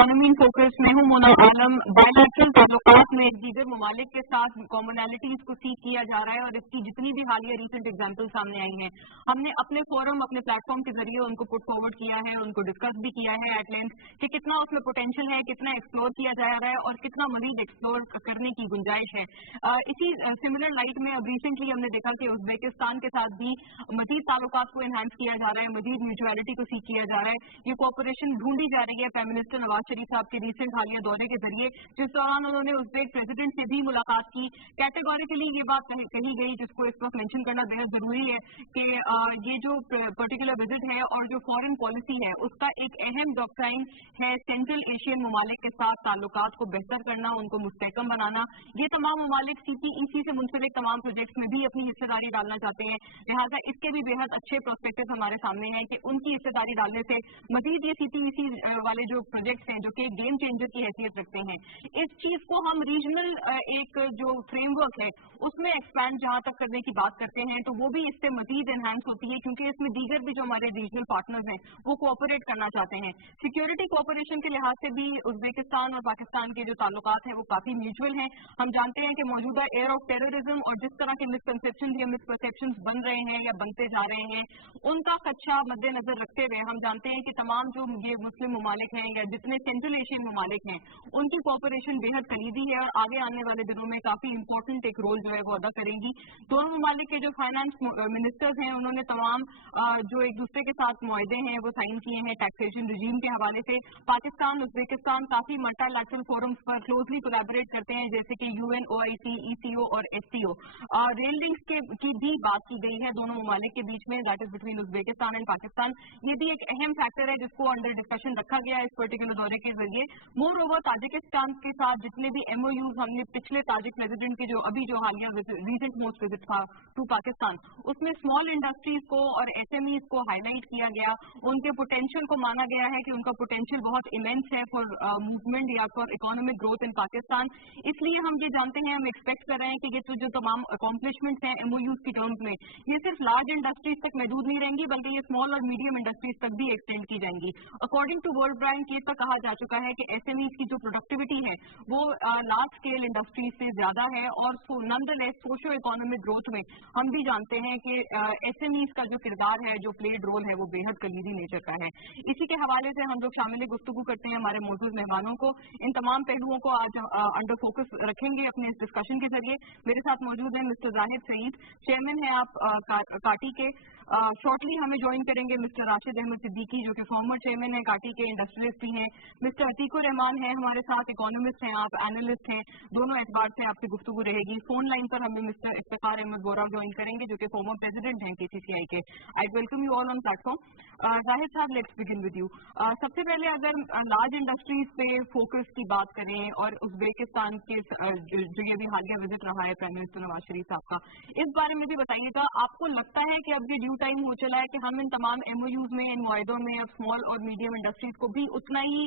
Economy focus में हूँ मोना आलम। Bilateral ताल्लुकात में दीगर ममालिक के साथ कॉमनैलिटीज को सीख किया जा रहा है और इसकी जितनी भी हालिया रीसेंट एग्जाम्पल सामने आई हैं हमने अपने फोरम अपने प्लेटफॉर्म के जरिए उनको पुट फॉरवर्ड किया है, उनको डिस्कस भी किया है एट लेंथ कि कितना उसमें पोटेंशियल है, कितना एक्सप्लोर किया जा रहा है और कितना मजीद एक्सप्लोर करने की गुंजाइश है। इसी सिमिलर लाइट में अब रिसेंटली हमने देखा कि उज्बेकिस्तान के साथ भी मजीद ताल्लुकात को एनहांस किया जा रहा है, मजीद म्यूचुअलिटी को सीख किया जा रहा है। ये कोऑपरेशन ढूंढी जा रही है प्राइम मिनिस्टर नवाज शरीफ साहब के रीसेंट हालिया दौरे के जरिए, जिस दौरान उन्होंने उज्बेक प्रेसिडेंट से भी मुलाकात की। कैटेगोरिकली ये बात कही गई जिसको इस वक्त मेंशन करना बेहद जरूरी है कि ये जो पर्टिकुलर विजिट है और जो फॉरेन पॉलिसी है उसका एक अहम डॉक्ट्राइन है सेंट्रल एशियन ममालिक के साथ ताल्लुकात को बेहतर करना, उनको मुस्तहकम बनाना। ये तमाम ममालिक CPEC से मुंसलिक तमाम प्रोजेक्ट्स में भी अपनी हिस्सेदारी डालना चाहते हैं, लिहाजा इसके भी बेहद अच्छे प्रोस्पेक्टिव हमारे सामने हैं कि उनकी हिस्सेदारी डालने से मजीद ये CPEC वाले जो प्रोजेक्ट्स हैं जो कि गेम चेंजर की हैसियत रखते हैं, इस चीज को हम रीजनल एक जो फ्रेमवर्क है उसमें एक्सपैंड जहां तक करने की बात करते हैं तो वो भी इससे मजीद एनहांस होती है, क्योंकि इसमें दीगर भी जो हमारे रीजनल पार्टनर्स हैं वो कोऑपरेट करना चाहते हैं। सिक्योरिटी कोऑपरेशन के लिहाज से भी उज्बेकिस्तान और पाकिस्तान के जो ताल्लुकात हैं वो काफी म्यूचुअल हैं। हम जानते हैं कि मौजूदा एयर ऑफ टेररिज्म और जिस तरह के मिसकंसेप्शन या मिसपरसेप्शन बन रहे हैं या बनते जा रहे हैं उनका खदशा मद्देनजर रखते हुए हम जानते हैं कि तमाम जो ये मुस्लिम ममालिक हैं या जितने सेंट्रल एशियन ममालिक हैं उनकी कोऑपरेशन बेहद कलीदी है और आगे आने वाले दिनों में काफी इंपॉर्टेंट एक रोल जो है वो अदा करेंगी। दोनों ममालिक के जो फाइनेंस मिनिस्टर्स हैं उन्होंने तमाम जो एक दूसरे के साथ मुआहदे हैं वो साइन किए हैं टैक्सेशन रिजीम के हवाले से। पाकिस्तान उज्बेकिस्तान काफी मल्टीलैटरल फोरम्स पर क्लोजली कोलैबोरेट करते हैं जैसे कि UN, OIC, ECO और SCO। रेल लिंक्स की भी बात की गई है दोनों ममालिक के बीच में, that is between Uzbekistan and Pakistan. ये भी एक अहम फैक्टर है जिसको अंडर डिस्कशन रखा गया है इस पर्टिकुलर दौरे के जरिए। मोर ओवर ताजिकिस्तान के साथ जितने भी MOUs हमने पिछले ताजिक प्रेसिडेंट के जो अभी जो हालिया रीसेंट मोस्ट विजिट था टू पाकिस्तान उसमें स्मॉल इंडस्ट्रीज को और SMEs को हाईलाइट किया गया, उनके पोटेंशियल को माना गया है कि उनका पोटेंशियल बहुत इमेंस है फॉर मूवमेंट या for economic growth in Pakistan. इसलिए हम ये जानते हैं, हम एक्सपेक्ट कर रहे हैं कि ये तो जो तमाम अकॉम्प्लिशमेंट्स हैं MOUs की टर्म्स में ये सिर्फ लार्ज इंडस्ट्रीज तक महदूद नहीं रहेंगी बल्कि ये स्मॉल और मीडियम इंडस्ट्रीज तक भी एक्सटेंड की जाएंगी। अकॉर्डिंग टू वर्ल्ड बैंक ये तो कहा जा चुका है कि SMEs की जो प्रोडक्टिविटी है वो लार्ज स्केल इंडस्ट्रीज से ज्यादा है और नॉनदलेस सोशो इकोनॉमिक ग्रोथ में हम भी जानते हैं कि SMEs का जो किरदार है जो प्लेड रोल है वो बेहद कलीदी नेचर का है। इसी के हवाले से हम लोग शामिल गुफ्तगू करते हैं हमारे मौजूद मेहमानों को। इन तमाम पहलुओं को आज अंडर फोकस रखेंगे अपने इस डिस्कशन के जरिए। मेरे साथ मौजूद हैं मिस्टर जाहिद सईद, चेयरमैन है आप काटी के। शॉर्टली हमें ज्वाइन करेंगे मिस्टर राशिद अहमद सिद्दीकी जो कि फॉर्मर चेयरमैन है काटी के, इंडस्ट्रियलिस्ट भी हैं। मिस्टर अतीकुर रहमान है हमारे साथ, इकोनॉमिस्ट हैं आप, एनालिस्ट हैं, दोनों एतबार से आपसे गुफ्तगू रहेगी। फोन लाइन पर हमें मिस्टर इफ्तिखार अहमद बोरा ज्वाइन करेंगे जो कि फॉर्मर प्रेसिडेंट हैं KCCI के। I welcome you all on platform. Zahid साहब, लेट्स बिगिन विद यू। सबसे पहले अगर लार्ज इंडस्ट्रीज पे फोकस की बात करें और उज्बेकिस्तान के जो ये भी हालिया विजिट रहा है प्राइम मिनिस्टर नवाज शरीफ साहब का, इस बारे में भी बताइएगा, आपको लगता है कि अब ये ड्यू टाइम हो चला है कि हम इन तमाम MOUs में, इन मुआहदों में अब स्मॉल और मीडियम इंडस्ट्रीज को भी उतना ही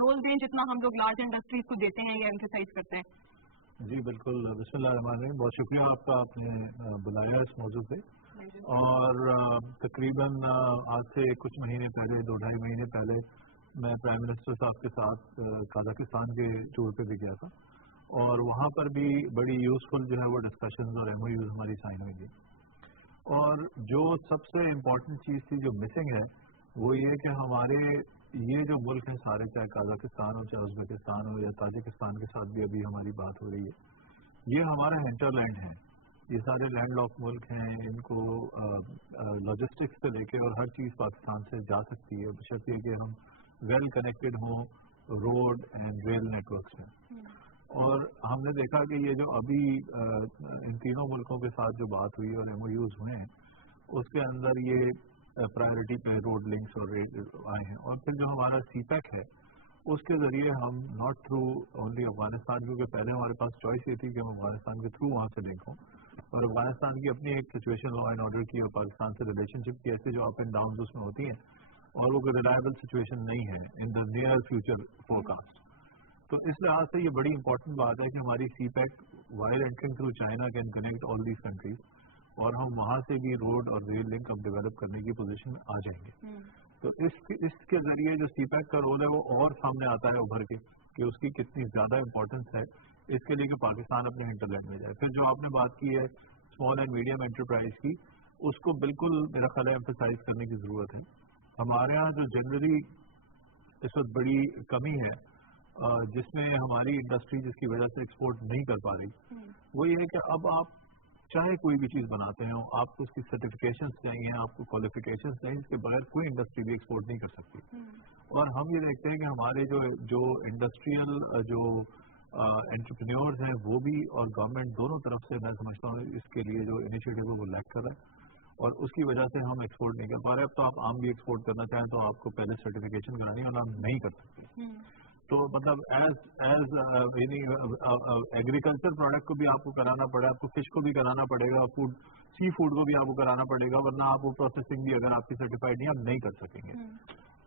रोल दें जितना हम लोग लार्ज इंडस्ट्रीज को देते हैं या एम्फेसाइज करते हैं? जी बिल्कुल, बिस्मिल्लाहिर्रहमानिर्रहीम। बहुत शुक्रिया आपका, आपने बुलाया इस मौजू पे। और तकरीबन आज से कुछ महीने पहले, 2-2.5 महीने पहले मैं प्राइम मिनिस्टर साहब के साथ कजाकिस्तान के टूर पे भी गया था और वहाँ पर भी बड़ी यूज़फुल जो है वो डिस्कशंस और MOUs हमारी साइन हुई थी। और जो सबसे इम्पोर्टेंट चीज़ थी जो मिसिंग है वो ये कि हमारे ये जो मुल्क हैं सारे, चाहे कजाकिस्तान हो, चाहे उज्बेकिस्तान हो या ताजिकिस्तान के साथ भी अभी हमारी बात हो रही है, ये हमारा हिंटरलैंड है। ये सारे लैंड लॉक मुल्क हैं, इनको लॉजिस्टिक्स से लेके और हर चीज़ पाकिस्तान से जा सकती है बशर्ते कि हम वेल कनेक्टेड हों रोड एंड रेल नेटवर्क से। और हमने देखा कि ये जो अभी इन तीनों मुल्कों के साथ जो बात हुई और MOUs हुए हैं उसके अंदर ये प्रायोरिटी पे रोड लिंक्स और आए हैं। और फिर जो हमारा CPEC है उसके ज़रिए हम नॉट थ्रू ओनली अफगानिस्तान, क्योंकि पहले हमारे पास चॉइस ये थी कि हम अफगानिस्तान के थ्रू वहाँ से लिंक हों और अफगानिस्तान की अपनी एक सिचुएशन लॉ एंड ऑर्डर की और पाकिस्तान से रिलेशनशिप की ऐसे जो अप एंड डाउन उसमें होती हैं और वो कोई रिलायबल सिचुएशन नहीं है in the near future forecast. तो इस लिहाज से ये बड़ी इंपॉर्टेंट बात है कि हमारी CPEC while entering through China can connect all these countries और हम वहाँ से भी रोड और रेल लिंक अब डेवलप करने की पोजीशन में आ जाएंगे। تو اس کے ذریعے جو سی پیک کا رول ہے وہ اور سامنے آتا ہے ابھر کے کہ اس کی کتنی زیادہ امپورٹنس ہے اس کے لیے کہ پاکستان اپنے ہنٹرلینڈ میں جائے. پھر جو آپ نے بات کی ہے اسمال اینڈ میڈیم انٹرپرائز کی, اس کو بالکل میرا خیال ہے ایمفسائز کرنے کی ضرورت ہے. ہمارے یہاں جو جنرلی اس وقت بڑی کمی ہے جس میں ہماری انڈسٹری جس کی وجہ سے ایکسپورٹ نہیں کر پا رہی, وہ یہ ہے کہ اب آپ چاہے کوئی بھی چیز بناتے ہیں آپ کو اس کی سرٹیفکیشنز چاہیے, آپ کو کوالیفیکیشنز چاہیے, اس کے بغیر کوئی انڈسٹری بھی ایکسپورٹ نہیں کر سکتی. اور ہم یہ دیکھتے ہیں کہ ہمارے جو انڈسٹریل جو انٹرپرینیورز ہیں وہ بھی اور گورنمنٹ دونوں طرف سے میں سمجھتا ہوں اس کے لیے جو انیشیٹو ہے وہ لیک کر رہا ہے, اور اس کی وجہ سے ہم ایکسپورٹ نہیں کر پا رہے. اب تو آپ آم بھی ایکسپورٹ کرنا چاہیں تو آپ کو پہلے سرٹیفکیشن کرانی ہے اور آپ نہیں کر سکتے. تو مطلب ایز ایگریکلچر پروڈکٹ کو بھی آپ کو کرانا پڑے, آپ کو فش کو بھی کرانا پڑے گا, سی فوڈ کو بھی آپ کو کرانا پڑے گا, ورنہ آپ وہ پروسیسنگ بھی اگر آپ کی سرٹیفائڈ نہیں آپ نہیں کر سکیں گے.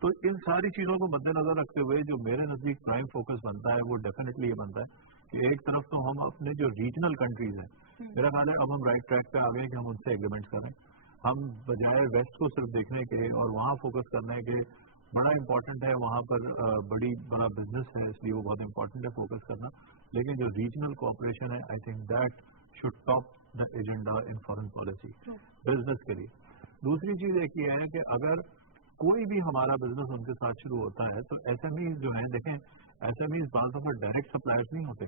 تو ان ساری چیزوں کو مد نظر رکھتے ہوئے جو میرے نزدیک پرائم فوکس بنتا ہے وہ ڈیفینیٹلی یہ بنتا ہے کہ ایک طرف تو ہم اپنے جو ریجنل کنٹریز ہیں, میرا خیال ہے اب ہم رائٹ ٹریک پہ آ گئے کہ ہم ان سے ایگریمنٹ کریں. ہم بجائے ویسٹ کو صرف دیکھنے کے اور وہاں فوکس کرنے کے, بڑا امپورٹنٹ ہے وہاں پر بڑا بزنس ہے اس لیے وہ بہت امپورٹنٹ ہے فوکس کرنا, لیکن جو ریجنل کوآپریشن ہے I think that should top the agenda in foreign policy business کے لیے. دوسری چیز ایک یہ ہے کہ اگر کوئی بھی ہمارا بزنس ان کے ساتھ شروع ہوتا ہے تو ایس ایم ایز جو ہیں, دیکھیں ایس ایم ایز بعض دفعہ ڈائریکٹ سپلائرز نہیں ہوتے,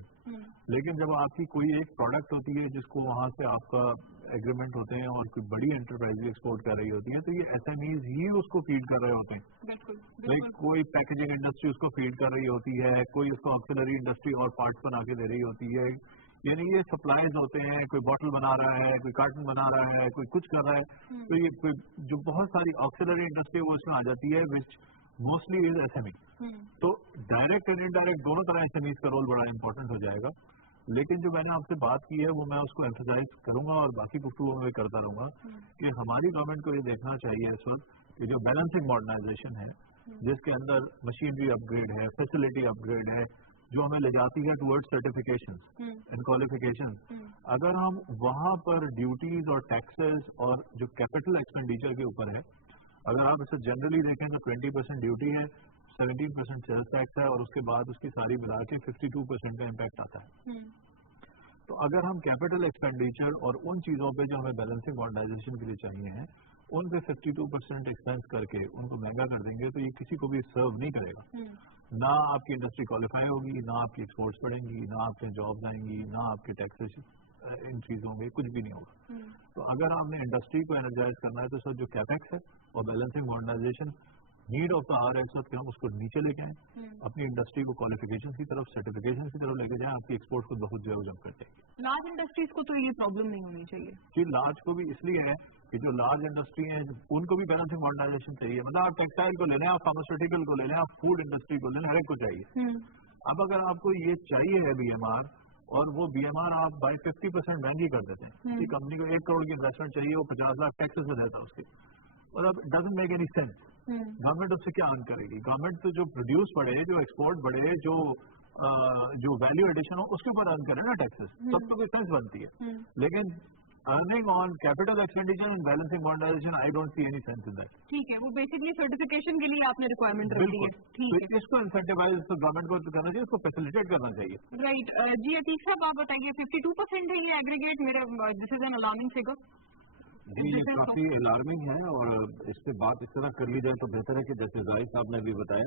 لیکن جب آپ کی کوئی ایک پروڈکٹ ہوتی ہے جس کو وہاں سے آپ کا ایگریمنٹ ہوتے ہیں اور کوئی بڑی انٹرپرائز بھی ایکسپورٹ کر رہی ہوتی ہے تو یہ ایس ایم ایز ہی اس کو فیڈ کر رہے ہوتے ہیں. کوئی پیکیجنگ انڈسٹری اس کو فیڈ کر رہی ہوتی ہے, کوئی اس کو آکسیلری انڈسٹری اور پارٹس بنا کے دے رہی ہوتی ہے, یعنی یہ سپلائز ہوتے ہیں, کوئی بوٹل بنا رہا ہے, کوئی کارٹن بنا رہا ہے, کوئی کچھ کر رہا ہے. تو یہ جو بہت ساری آکسیلری انڈسٹری وہ اس میں آ جاتی ہے which mostly is S M E. تو ڈائریکٹ اینڈ انڈائریکٹ دونوں طرح ایس ایم ایز کا رول بڑا امپورٹنٹ ہو جائے گا. لیکن جو میں نے آپ سے بات کی ہے وہ میں اس کو ایمفسائز کروں گا اور باقی گفتگو میں کرتا رہوں گا کہ ہماری گورنمنٹ کو یہ دیکھنا چاہیے اس وقت کہ جو بیلنسنگ ماڈرنائزیشن ہے جس کے اندر مشینری اپ گریڈ ہے, فیسلٹی اپ گریڈ ہے, جو ہمیں لے جاتی ہے ٹورڈ سرٹیفکیشن اینڈ کوالیفیکیشن, اگر ہم وہاں پر ڈیوٹیز اور ٹیکسز اور جو کیپٹل ایکسپینڈیچر کے اوپر ہے, اگر آپ اسے جنرلی دیکھیں تو 20% ڈیوٹی ہے, 17% سیلز ٹیکس ہے, اور اس کے بعد اس کی ساری ملا کے 52% کا امپیکٹ آتا ہے. تو اگر ہم کیپٹل ایکسپینڈیچر اور ان چیزوں پہ جو ہمیں بیلنسنگ ماڈرنائزیشن کے لیے چاہیے ہیں ان پہ 52% ایکسپینس کر کے ان کو مہنگا کر دیں گے تو یہ کسی کو بھی سرو نہیں کرے گا. نہ آپ کی انڈسٹری کوالیفائی ہوگی, نہ آپ کی ایکسپورٹس بڑھیں گی, نہ آپ کے جابز آئیں گی, نہ آپ کے ٹیکسز ان چیزوں میں کچھ بھی نہیں ہوگا. تو اگر ہم نے انڈسٹری کو انرجائز کرنا ہے تو سر جو کیپیکس ہے اور balancing modernization need of the hour ہے اس وقت کہ ہم اس کو نیچے لے کے آئیں, اپنی انڈسٹری کو کوالیفیکیشن کی طرف, سرٹیفکیشن کی طرف لے کے جائیں, آپ کی ایکسپورٹ کو بہت جو ہے جمپ کر جائے گی. لارج انڈسٹریز کو تو یہ پرابلم نہیں ہونی چاہیے. جی لارج کو بھی اس لیے ہے کہ جو لارج انڈسٹری ہیں ان کو بھی بیلنسنگ ماڈرنائزیشن چاہیے. مطلب آپ ٹیکسٹائل کو لے لیں, آپ فارماسیوٹیکل کو لے لیں, آپ فوڈ انڈسٹری کو لے لیں, ہر ایک کو چاہیے. اب اگر آپ کو یہ چاہیے ہے بی ایم آر اور وہ بی ایم آر آپ بائی 50% مہنگی کر دیتے ہیں کہ کمپنی کو 1 کروڑ کی انویسٹمنٹ چاہیے, وہ 50 لاکھ ٹیکسز میں دیتا ہے اس کے, اور اب doesn't make any sense. Government اس سے کیا ارن کرے گی؟ گورنمنٹ تو جو پروڈیوس بڑھے, جو ایکسپورٹ بڑھے, جو ویلیو ایڈیشن ہو اس کے اوپر ارن کرے نا ٹیکسز, تب تو کوئی سینس بنتی ہے. لیکن earning on capital expenditure and balancing modernization I don't see any sense in that. ٹھیک ہے, وہ بیسکلی سرٹیفکیشن کے لیے آپ نے ریکوائرمنٹ رکھ دی ہے. ٹھیک ہے, اس کو انسینٹیوائز تو گورنمنٹ کو کرنا چاہیے, اس کو فیسیلیٹیٹ کرنا چاہیے. رائٹ. جی عتیق صاحب آپ بتائیے 52% ہے یہ ایگریگیٹ, میرا دس از این الارمنگ فگر. جی یہ کافی الارمنگ ہے, اور اس پہ بات اس طرح کر لی جائے تو بہتر ہے کہ جیسے زاہد صاحب نے بھی بتایا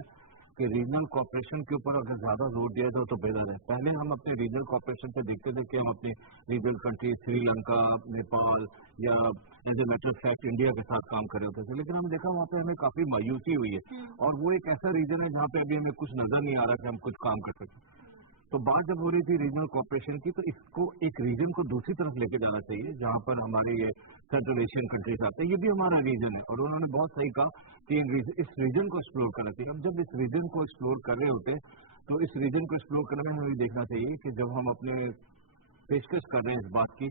کہ ریجنل کوآپریشن کے اوپر اگر زیادہ زور دیا جائے تو بہتر ہے. پہلے ہم اپنے ریجنل کوآپریشن پہ دیکھتے تھے کہ ہم اپنی ریجنل کنٹری سری لنکا, نیپال یا as a matter of fact India کے ساتھ کام کر رہے ہوتے تھے, لیکن ہم دیکھا وہاں پہ ہمیں کافی مایوسی ہوئی ہے, اور وہ ایک ایسا ریجن ہے جہاں پہ ابھی ہمیں کچھ نظر نہیں آ رہا کہ ہم کچھ کام کر سکیں. تو بات جب ہو رہی تھی ریجنل کوآپریشن کی, تو اس کو ایک ریجن کو دوسری طرف لے کے جانا چاہیے جہاں پر ہمارے یہ سینٹرل ایشین کنٹریز آتے ہیں, یہ بھی ہمارا ریجن ہے, اور انہوں نے بہت صحیح کہا کہ اس ریجن کو ایکسپلور کرنا چاہیے. اب جب اس ریجن کو ایکسپلور کر رہے ہوتے ہیں تو اس ریجن کو ایکسپلور کرنے میں ہمیں دیکھنا چاہیے کہ جب ہم اپنے پیشکش کر رہے ہیں اس بات کی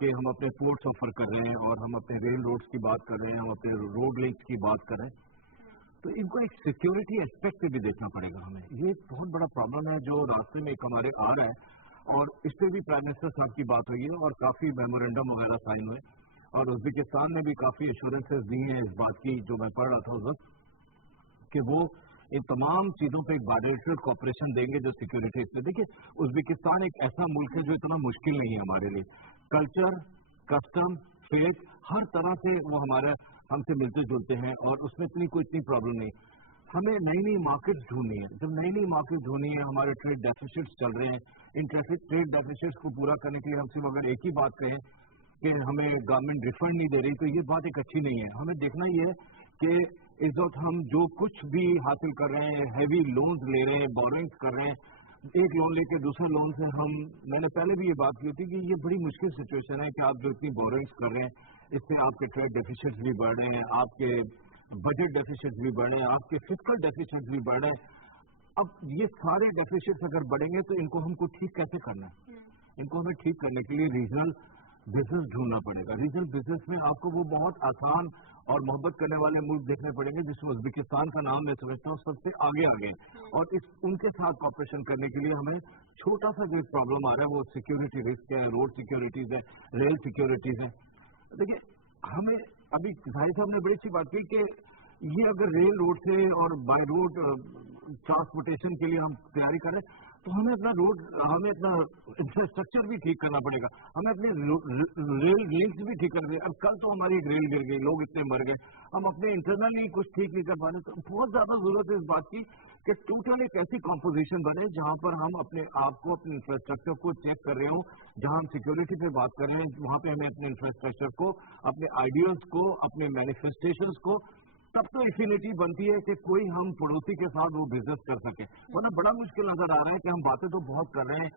کہ ہم اپنے پورٹس آفر کر رہے ہیں, اور ہم اپنے ریل روڈس کی بات کر رہے ہیں, ہم اپنے روڈ لنکس کی بات کر رہے ہیں, تو ان کو ایک سیکیورٹی اسپیکٹ پہ بھی دیکھنا پڑے گا ہمیں. یہ ایک بہت بڑا پرابلم ہے جو راستے میں ایک ہمارے آ رہا ہے, اور اس پہ بھی پرائم منسٹر صاحب کی بات ہوئی ہے اور کافی میمورینڈم وغیرہ سائن ہوئے, اور ازبکستان نے بھی کافی ایشورنسز دی ہیں اس بات کی جو میں پڑھ رہا تھا اس وقت کہ وہ ان تمام چیزوں پہ ایک بائلیٹرل کوآپریشن دیں گے جو سیکورٹیز پہ. دیکھیے ازبکستان ایک ایسا ملک ہے جو اتنا مشکل نہیں ہے ہمارے لیے. کلچر، کسٹم، فیتھ، ہر طرح سے وہ ہم سے ملتے جلتے ہیں اور اس میں اتنی پرابلم نہیں. ہمیں نئی نئی مارکیٹس ڈھونڈنی ہے. جب نئی نئی مارکیٹ ڈھونڈنی ہے، ہمارے ٹریڈ ڈیفیسٹس چل رہے ہیں. ان ٹریڈ ڈیفیسٹس کو پورا کرنے کے لیے ہم صرف اگر ایک ہی بات کہیں کہ ہمیں گورنمنٹ ریفنڈ نہیں دے رہی تو یہ بات ایک اچھی نہیں ہے. ہمیں دیکھنا یہ ہے کہ اس وقت ہم جو کچھ بھی حاصل کر رہے ہیں، ہیوی لونز لے رہے ہیں، بورنگس کر رہے ہیں، ایک لون لے کے دوسرے لون سے میں نے پہلے بھی یہ بات کی تھی کہ یہ بڑی مشکل سچویشن ہے کہ آپ جو اتنی بورنگس کر رہے ہیں اس سے آپ کے ٹریڈ ڈیفیسٹس بھی بڑھ رہے ہیں، آپ کے بجٹ ڈیفیسٹس بھی بڑھ رہے ہیں، آپ کے فسکل ڈیفیسٹس بھی بڑھ رہے ہیں. اب یہ سارے ڈیفیسٹس اگر بڑھیں گے تو ان کو ہم کو ٹھیک کیسے کرنا ہے؟ ان کو ہمیں ٹھیک کرنے کے لیے ریجنل بزنس ڈھونڈنا پڑے گا. ریجنل بزنس میں آپ کو وہ بہت آسان اور محبت کرنے والے ملک دیکھنے پڑیں گے جس میں ازبکستان کا نام میں سمجھتا ہوں سب سے آگے آ گئے ہیں. اور ان کے ساتھ کوآپریشن کرنے کے لیے ہمیں چھوٹا سا جو پرابلم آ رہا ہے وہ سیکورٹی رسک ہے، روڈ سیکورٹیز ہے، ریل سیکورٹیز ہے. دیکھیے ہمیں ابھی ظاہر صاحب نے بڑی اچھی بات کی کہ یہ اگر ریل روڈ سے اور بائی روڈ ٹرانسپورٹیشن کے لیے ہم تیاری کر رہے ہیں تو ہمیں اپنا انفراسٹرکچر بھی ٹھیک کرنا پڑے گا. ہمیں اپنے ریل لنکس بھی ٹھیک کرنا پڑے گا. اب کل تو ہماری ایک ریل گر گئی، لوگ اتنے مر گئے، ہم اپنے انٹرنل ہی کچھ ٹھیک نہیں کر پا رہے. تو بہت زیادہ ضرورت ہے اس بات کی کہ ٹوٹل ایک ایسی کمپوزیشن بنے جہاں پر ہم اپنے آپ کو، اپنے انفراسٹرکچر کو چیک کر رہے ہوں. جہاں ہم سیکورٹی پہ بات کر رہے ہیں وہاں پہ ہمیں اپنے انفراسٹرکچر کو، اپنے آئیڈیاز کو، اپنے مینیفیسٹیشنز کو، تب تو انفینٹی بنتی ہے کہ کوئی ہم پڑوسی کے ساتھ وہ بزنس کر سکے. ورنہ بڑا مشکل نظر آ رہا ہے کہ ہم باتیں تو بہت کر رہے ہیں.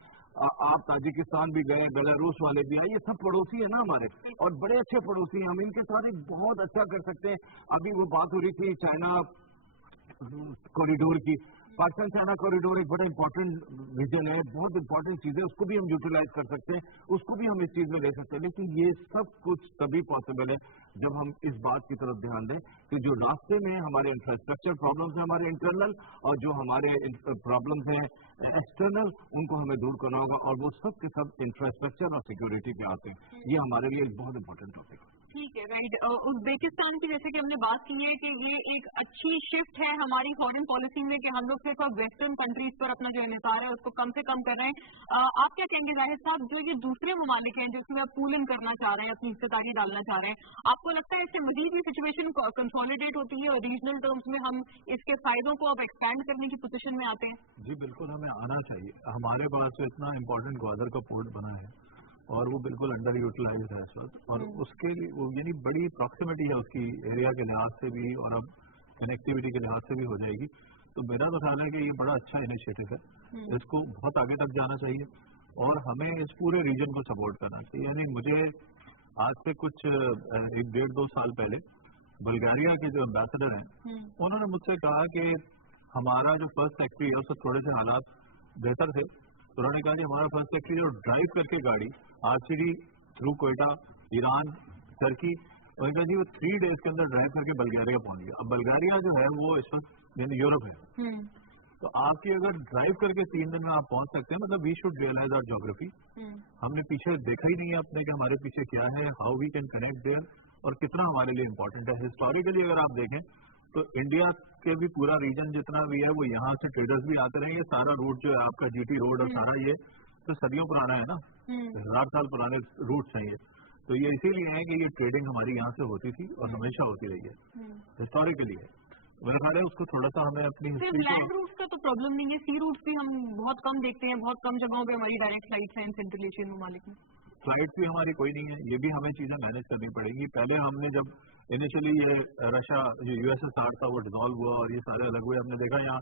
آپ تاجکستان بھی گئے، بیلاروس والے بھی آئے، یہ سب پڑوسی ہیں نا ہمارے اور بڑے اچھے پڑوسی ہیں. ہم ان کے ساتھ بہت اچھا کر سکتے ہیں. ابھی وہ بات ہو رہی تھی چائنا کوریڈور کی. پاکستان چائنا کوریڈور ایک بڑا امپورٹنٹ ویژن ہے، بہت امپورٹنٹ چیز ہے، اس کو بھی ہم یوٹیلائز کر سکتے ہیں، اس کو بھی ہم اس چیز میں لے سکتے ہیں. لیکن یہ سب کچھ تبھی پاسبل ہے جب ہم اس بات کی طرف دھیان دیں کہ جو راستے میں ہمارے انفراسٹرکچر پرابلمس ہیں ہمارے انٹرنل، اور جو ہمارے پرابلمس ہیں ایکسٹرنل، ان کو ہمیں دور کرنا ہوگا. اور وہ سب کے سب انفراسٹرکچر اور سیکورٹی پہ آتے ہیں. یہ ہمارے لیے ایک بہت امپورٹنٹ ٹاپک ہے. ٹھیک ہے، رائٹ. ازبیکستان کی جیسے کہ ہم نے بات کی ہے کہ یہ ایک اچھی شفٹ ہے ہماری فارن پالیسی میں کہ ہم لوگ صرف اب ویسٹرن کنٹریز پر اپنا جو انحصار ہے اس کو کم سے کم کر رہے ہیں. آپ کیا کہیں گے ظاہر صاحب، جو یہ دوسرے ممالک ہیں جو اس میں اب پولنگ کرنا چاہ رہے ہیں، اپنی حصہ ڈالنا چاہ رہے ہیں، آپ کو لگتا ہے اس سے مزید بھی سچویشن کنسالیڈیٹ ہوتی ہے اور ریجنل ٹرمز میں ہم اس کے فائدوں کو اب ایکسپینڈ کرنے کی پوزیشن میں آتے ہیں؟ جی بالکل، ہمیں آنا چاہیے. ہمارے پاس اتنا امپورٹنٹ گوادر کا پورٹ بنا ہے اور وہ بالکل انڈر یوٹیلائز ہے اس وقت، اور اس کے لیے یعنی بڑی اپراکسیمیٹی ہے اس کی ایریا کے لحاظ سے بھی اور اب کنیکٹیوٹی کے لحاظ سے بھی ہو جائے گی. تو میرا تو خیال ہے کہ یہ بڑا اچھا انیشیٹو ہے. اس کو بہت آگے تک جانا چاہیے اور ہمیں اس پورے ریجن کو سپورٹ کرنا چاہیے. یعنی مجھے آج سے کچھ 1.5-2 سال پہلے بلغاریہ کے جو امبیسڈر ہیں انہوں نے مجھ سے کہا کہ ہمارا جو فرسٹ سیکٹری ہے اس سے تھوڑے سے حالات بہتر تھے. تو انہوں نے کہا کہ ہمارا فرسٹ سیکٹری جو ڈرائیو کر کے گاڑی آرچری تھرو کوئٹہ، ایران، ترکی، اور کہا جی وہ 3 days کے اندر ڈرائیو کر کے بلغاریہ پہنچ گیا. اب بلغاریہ جو ہے وہ اس وقت یعنی یورپ ہے. تو آپ کی اگر ڈرائیو کر کے 3 دن میں آپ پہنچ سکتے ہیں، مطلب we should realize our geography. ہم نے پیچھے دیکھا ہی نہیں ہے اپنے کہ ہمارے پیچھے کیا ہے، how we can connect there, اور کتنا ہمارے لیے امپورٹنٹ ہے. ہسٹوریکلی اگر آپ دیکھیں تو انڈیا کے بھی پورا ریجن جتنا بھی ہے وہ یہاں سے ٹریڈرز بھی آتے رہے. یہ سارا روٹ جو ہے آپ کا جی ٹی روڈ اور سارا یہ تو صدیوں پرانا ہے نا، 1000 سال پرانے روٹس ہیں یہ. تو یہ اسی لیے ہے کہ یہ ٹریڈنگ ہماری یہاں سے ہوتی تھی اور ہمیشہ ہوتی رہی ہے ہسٹوریکلی ہے. میرا خیال ہے اس کو تھوڑا سا ہمیں اپنی لینڈ روٹس کا تو پرابلم نہیں ہے، سی روٹس بھی ہم بہت کم دیکھتے ہیں، بہت کم جگہوں پہ ہماری ڈائریکٹ فلائٹس ہیں سینٹرل ایشین ممالک میں. فلائٹ بھی ہماری کوئی نہیں ہے، یہ بھی ہمیں چیزیں مینج کرنی پڑیں گی. پہلے ہم نے جب انیشلی یہ رشیا جو USSR تھا وہ ڈیزالو ہوا اور یہ سارے الگ ہوئے، ہم نے دیکھا یہاں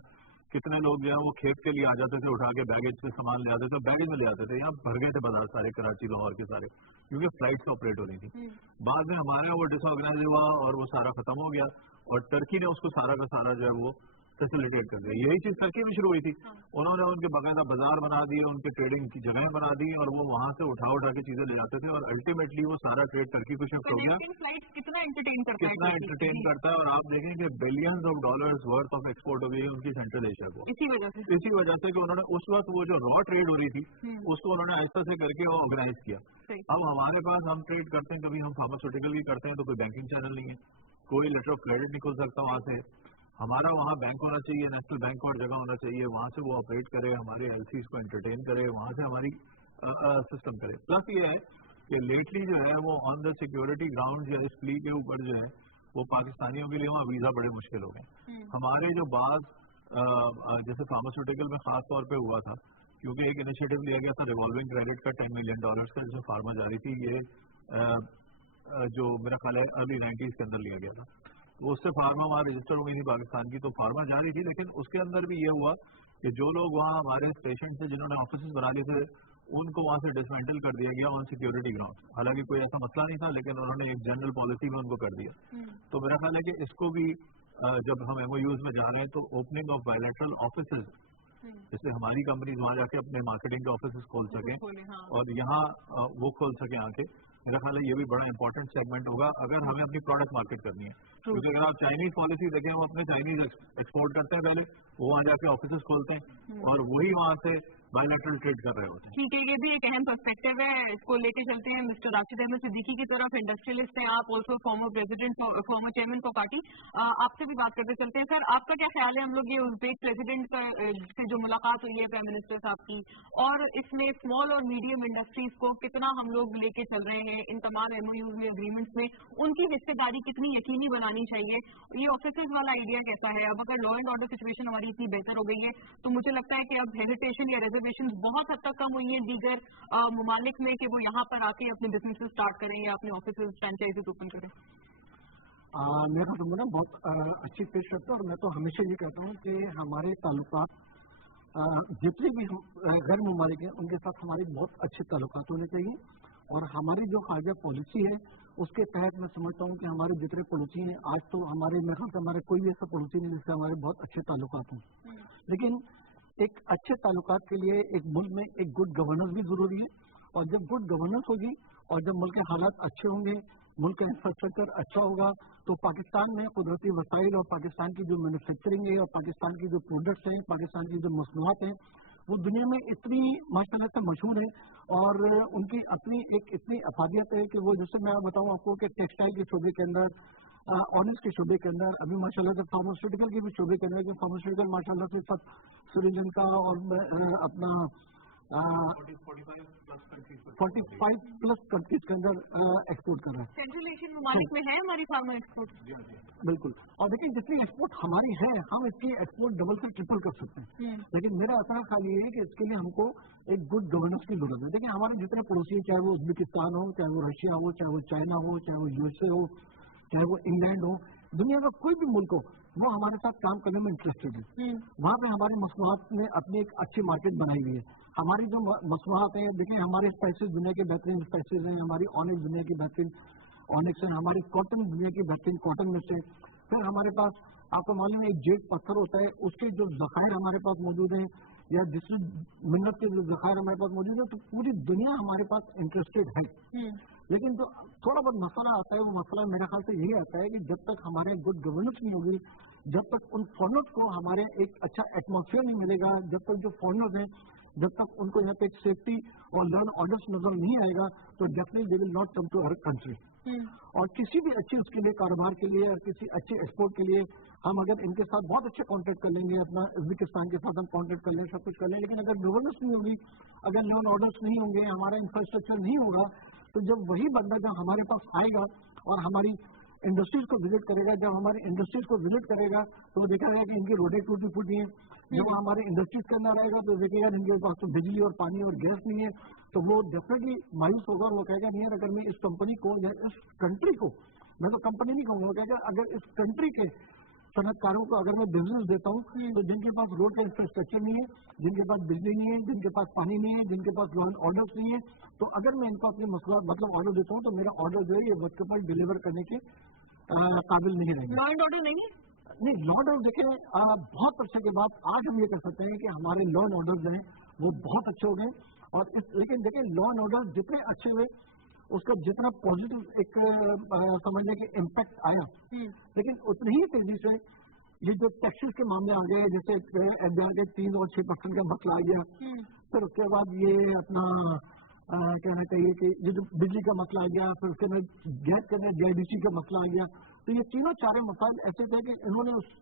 کتنے لوگ جو ہے وہ کھیت کے لیے آ جاتے تھے، اٹھا کے بیگیج سے سامان لے آتے تھے، بیگیج میں لے آتے تھے. یہاں بھر گئے تھے بازار سارے کراچی لاہور کے سارے، کیونکہ فلائٹس آپریٹ ہو رہی تھی. بعد میں ہمارے وہ ڈس آرگنائز ہوا اور وہ سارا ختم ہو گیا اور ٹرکی نے اس کو سارا کا سارا جو ہے وہ فیسیلیٹیٹ کر دیا. یہی چیز ترکی میں شروع ہوئی تھی. انہوں نے ان کے باقاعدہ بازار بنا دیے، ان کے ٹریڈنگ کی جگہیں بنا دی اور وہ وہاں سے اٹھا کے چیزیں لے جاتے تھے اور الٹیمیٹلی وہ سارا ٹریڈ ٹرکی کو شفٹ ہو گیا. کتنا انٹرٹین کرتا ہے اور آپ دیکھیں کہ billions of dollars worth of export ہو گئی ہے ان کی سینٹرل ایشیا کو، اسی وجہ سے کہ انہوں نے اس وقت وہ جو را ٹریڈ ہو رہی تھی اس کو انہوں نے ایسا سے کر کے وہ آرگنائز کیا. اب ہمارے پاس ہم ٹریڈ کرتے ہیں، کبھی ہم فارماسیوٹیکل بھی کرتے ہیں تو کوئی بینکنگ چینل نہیں ہے، کوئی لیٹر آف کریڈٹ نہیں کھل سکتا وہاں سے، हमारा वहाँ बैंक होना चाहिए, नेशनल बैंक और जगह होना चाहिए, वहाँ से वो ऑपरेट करे, हमारे एलसीज को एंटरटेन करे, वहाँ से हमारी सिस्टम करे। प्लस ये है कि लेटली जो है वो ऑन द सिक्योरिटी ग्राउंड या इस प्ली के ऊपर जो है वो पाकिस्तानियों के लिए वहाँ वीज़ा बड़े मुश्किल हो गए। हमारे जो बाज जैसे फार्मास्यूटिकल में खास तौर पे हुआ था, क्योंकि एक इनिशिएटिव लिया गया था रिवॉल्विंग क्रेडिट का $10 मिलियन का, जिसमें फार्मा जारी थी, ये जो मेरा ख्याल है अर्ली 90s के अंदर लिया गया था। तो उससे फार्मा वहाँ रजिस्टर हो गई थी पाकिस्तान की, तो फार्मा जा रही थी। लेकिन उसके अंदर भी ये हुआ कि जो लोग वहाँ हमारे पेशेंट थे जिन्होंने ऑफिस बना लिए थे, उनको वहाँ से डिसमेंटल कर दिया गया ऑन सिक्योरिटी ग्राउंड। हालांकि कोई ऐसा मसला नहीं था, लेकिन उन्होंने एक जनरल पॉलिसी में उनको कर दिया। तो मेरा ख्याल है कि इसको भी जब हम MOUs में जा रहे हैं तो ओपनिंग ऑफ बायलैटरल ऑफिसेज, जिससे हमारी कंपनीज वहाँ जाके अपने मार्केटिंग के ऑफिस खोल सकें और यहाँ वो खोल सकें आके, मेरा ख्याल है ये भी बड़ा इंपॉर्टेंट सेगमेंट होगा अगर हमें अपनी प्रोडक्ट मार्केट करनी है। क्योंकि अगर आप चाइनीज पॉलिसी देखें, वो अपने चाइनीज एक्सपोर्ट करते हैं, पहले वो वहाँ जाके ऑफिस खोलते हैं और वही वहाँ से बायलैटरल ट्रेड कर रहे होते हैं। ठीक है, ये भी एक अहम पर्सपेक्टिव है, इसको लेके चलते हैं मिस्टर राशिद अहमद सिद्दीकी की तरफ। इंडस्ट्रियलिस्ट हैं आप, also former president, former chairman for party. आपसे भी बात करते चलते हैं। सर, आपका क्या ख्याल है, हम लोग ये उज़्बेक प्रेसिडेंट से जो मुलाकात हुई है प्राइम मिनिस्टर साहब की, और इसमें स्मॉल और मीडियम इंडस्ट्रीज को कितना हम लोग लेके चल रहे हैं इन तमाम MOUs में, एग्रीमेंट्स में, उनकी हिस्सेदारी कितनी यकीनी बनानी चाहिए, ये ऑफिसर्स वाला आइडिया कैसा है? अब अगर लॉ एंड ऑर्डर सिचुएशन हमारी इतनी बेहतर हो गई है तो मुझे लगता है कि अब हेजिटेशन या रिजर्वेशन बहुत हद तक कम हुई है दीगर ममालिक में कि वो यहाँ पर आके अपने बिजनेस स्टार्ट करें या अपने ऑफिस फ्रेंचाइजीज ओपन करें। मेरा तो ना बहुत अच्छी पेश रखता है, और मैं तो हमेशा ये कहता हूँ कि हमारे ताल्लुकात जितने भी गैर ममालिक हैं उनके साथ हमारे बहुत अच्छे ताल्लुकात होने चाहिए। और हमारी जो खारजा पॉलिसी है उसके तहत मैं समझता हूँ कि हमारे जितने पॉलिसी हैं, आज तो हमारे मेरे ख्याल से हमारे कोई भी ऐसा पॉलिसी नहीं जिससे हमारे बहुत अच्छे ताल्लुकात हों। लेकिन एक अच्छे ताल्लुकात के लिए एक मुल्क में एक गुड गवर्नेंस भी जरूरी है, और जब गुड गवर्नेंस होगी और जब मुल्क के हालात अच्छे होंगे, मुल्क का इंफ्रास्ट्रक्चर अच्छा होगा, तो पाकिस्तान में कुदरती वसाइल और पाकिस्तान की जो मैन्युफैक्चरिंग है और पाकिस्तान की जो प्रोडक्ट्स हैं, पाकिस्तान की जो मसनूआत हैं, वो दुनिया में इतनी माशाअल्लाह से मशहूर है और उनकी अपनी एक इतनी अफादियत है कि वो, जैसे मैं बताऊँ आपको कि टेक्सटाइल के शोबे के अंदर, ऑनेस्ट के शोबे के अंदर, अभी माशाल्लाह से फार्मास्यूटिकल के भी शोबे के अंदर, फार्मास्यूटिकल माशाल्लाह से सब श्रीलंका और अपना 45+ कंट्रीज के अंदर एक्सपोर्ट कर रहा है। सेंट्रल एशियन ममालिक में है हमारी फार्मा एक्सपोर्ट। बिल्कुल, और देखिए जितनी एक्सपोर्ट हमारी है, हम इसकी एक्सपोर्ट डबल से ट्रिपल कर सकते हैं। लेकिन मेरा असर खाली ये है कि इसके लिए हमको एक गुड गवर्नेंस की जरूरत है। देखिए हमारे जितने पड़ोसी हैं, चाहे वो उज्बेकिस्तान हो, चाहे वो रशिया हो, चाहे वो चाइना हो, चाहे वो USA हो, चाहे वो इंग्लैंड हो, दुनिया का कोई भी मुल्क हो, वो हमारे साथ काम करने में इंटरेस्टेड है। वहाँ पे हमारी मसनूआत ने अपनी एक अच्छी मार्केट बनाई हुई है। हमारी जो मसनूआत है, देखिए हमारे स्पाइसेस दुनिया के बेहतरीन स्पाइसेस हैं, हमारी ऑनिक्स दुनिया की बेहतरीन ऑनिक्स है, हमारी कॉटन दुनिया की बेहतरीन कॉटन में से, फिर हमारे पास आपको मालूम है एक जेड पत्थर होता है, उसके जो जखायर हमारे पास मौजूद हैं, या जिसमें मिन्नत के जो जखायर हमारे पास मौजूद है, तो पूरी दुनिया हमारे पास इंटरेस्टेड है। लेकिन जो थोड़ा बहुत मसला आता है, वो मसला मेरे ख्याल से यही आता है कि जब तक हमारे गुड गवर्नेंस नहीं होगी, जब तक उन फॉरनर्स को हमारे एक अच्छा एटमॉस्फेयर नहीं मिलेगा, जब तक जो फॉरनर्स हैं, जब तक उनको यहाँ पे एक सेफ्टी और लर्न ऑर्डर्स नजर नहीं आएगा, तो definitely they will not come to our country. और किसी भी अच्छे उसके लिए कारोबार के लिए और किसी अच्छे एक्सपोर्ट के लिए हम अगर इनके साथ बहुत अच्छे कॉन्ट्रैक्ट कर लेंगे, अपना उज्बेकिस्तान के साथ हम कॉन्ट्रैक्ट कर लें, सब कुछ कर लें, लेकिन अगर गवर्नेंस नहीं होगी, अगर लर्न ऑर्डर्स नहीं होंगे, हमारा इंफ्रास्ट्रक्चर नहीं होगा, तो जब वही बंदा जब हमारे पास आएगा और हमारी इंडस्ट्रीज को विजिट करेगा, जब हमारी इंडस्ट्रीज को विजिट करेगा तो वो देखेगा कि इनकी रोडें टूटी फूटी हैं। जब हमारे इंडस्ट्रीज के अंदर आएगा तो देखेगा इनके पास तो बिजली और पानी और गैस नहीं है, तो वो डेफिनेटली मायूस होगा। वो कहेगा नहीं यार, अगर मैं इस कंपनी को या इस कंट्री को, मैं तो कंपनी नहीं कहूँगा, वो कहेगा अगर इस कंट्री के सनतकारों को अगर मैं बिजनेस देता हूँ, तो जिनके पास रोड का इंफ्रास्ट्रक्चर नहीं है, जिनके पास बिजली नहीं है, जिनके पास पानी नहीं है, जिनके पास लॉ एंड ऑर्डर्स नहीं है, तो अगर मैं इनको अपने मसला मतलब ऑर्डर देता हूँ, तो मेरा ऑर्डर जो है ये वक्त पर डिलीवर करने के काबिल नहीं रहेंगे। लॉ एंड ऑर्डर नहीं, लॉ एंड ऑर्डर देखें, बहुत अच्छे के बाद आज हम ये कर सकते हैं कि हमारे लॉ एंड ऑर्डर जो हैं वो बहुत अच्छे हो गए। और लेकिन देखें, लॉ एंड ऑर्डर जितने अच्छे हुए, उसका जितना पॉजिटिव एक समझने के इम्पैक्ट आया, लेकिन उतनी ही तेजी से ये जो टैक्सेस के मामले आ गए, जैसे एफडीआर के 3 और 6% का मसला आ गया, फिर उसके बाद ये अपना कहना चाहिए कि ये जो बिजली का मसला आ गया, फिर उसके अंदर गैस के अंदर JIDC का मसला आ गया, तो ये तीनों चारों मसाइल ऐसे थे कि इन्होंने उस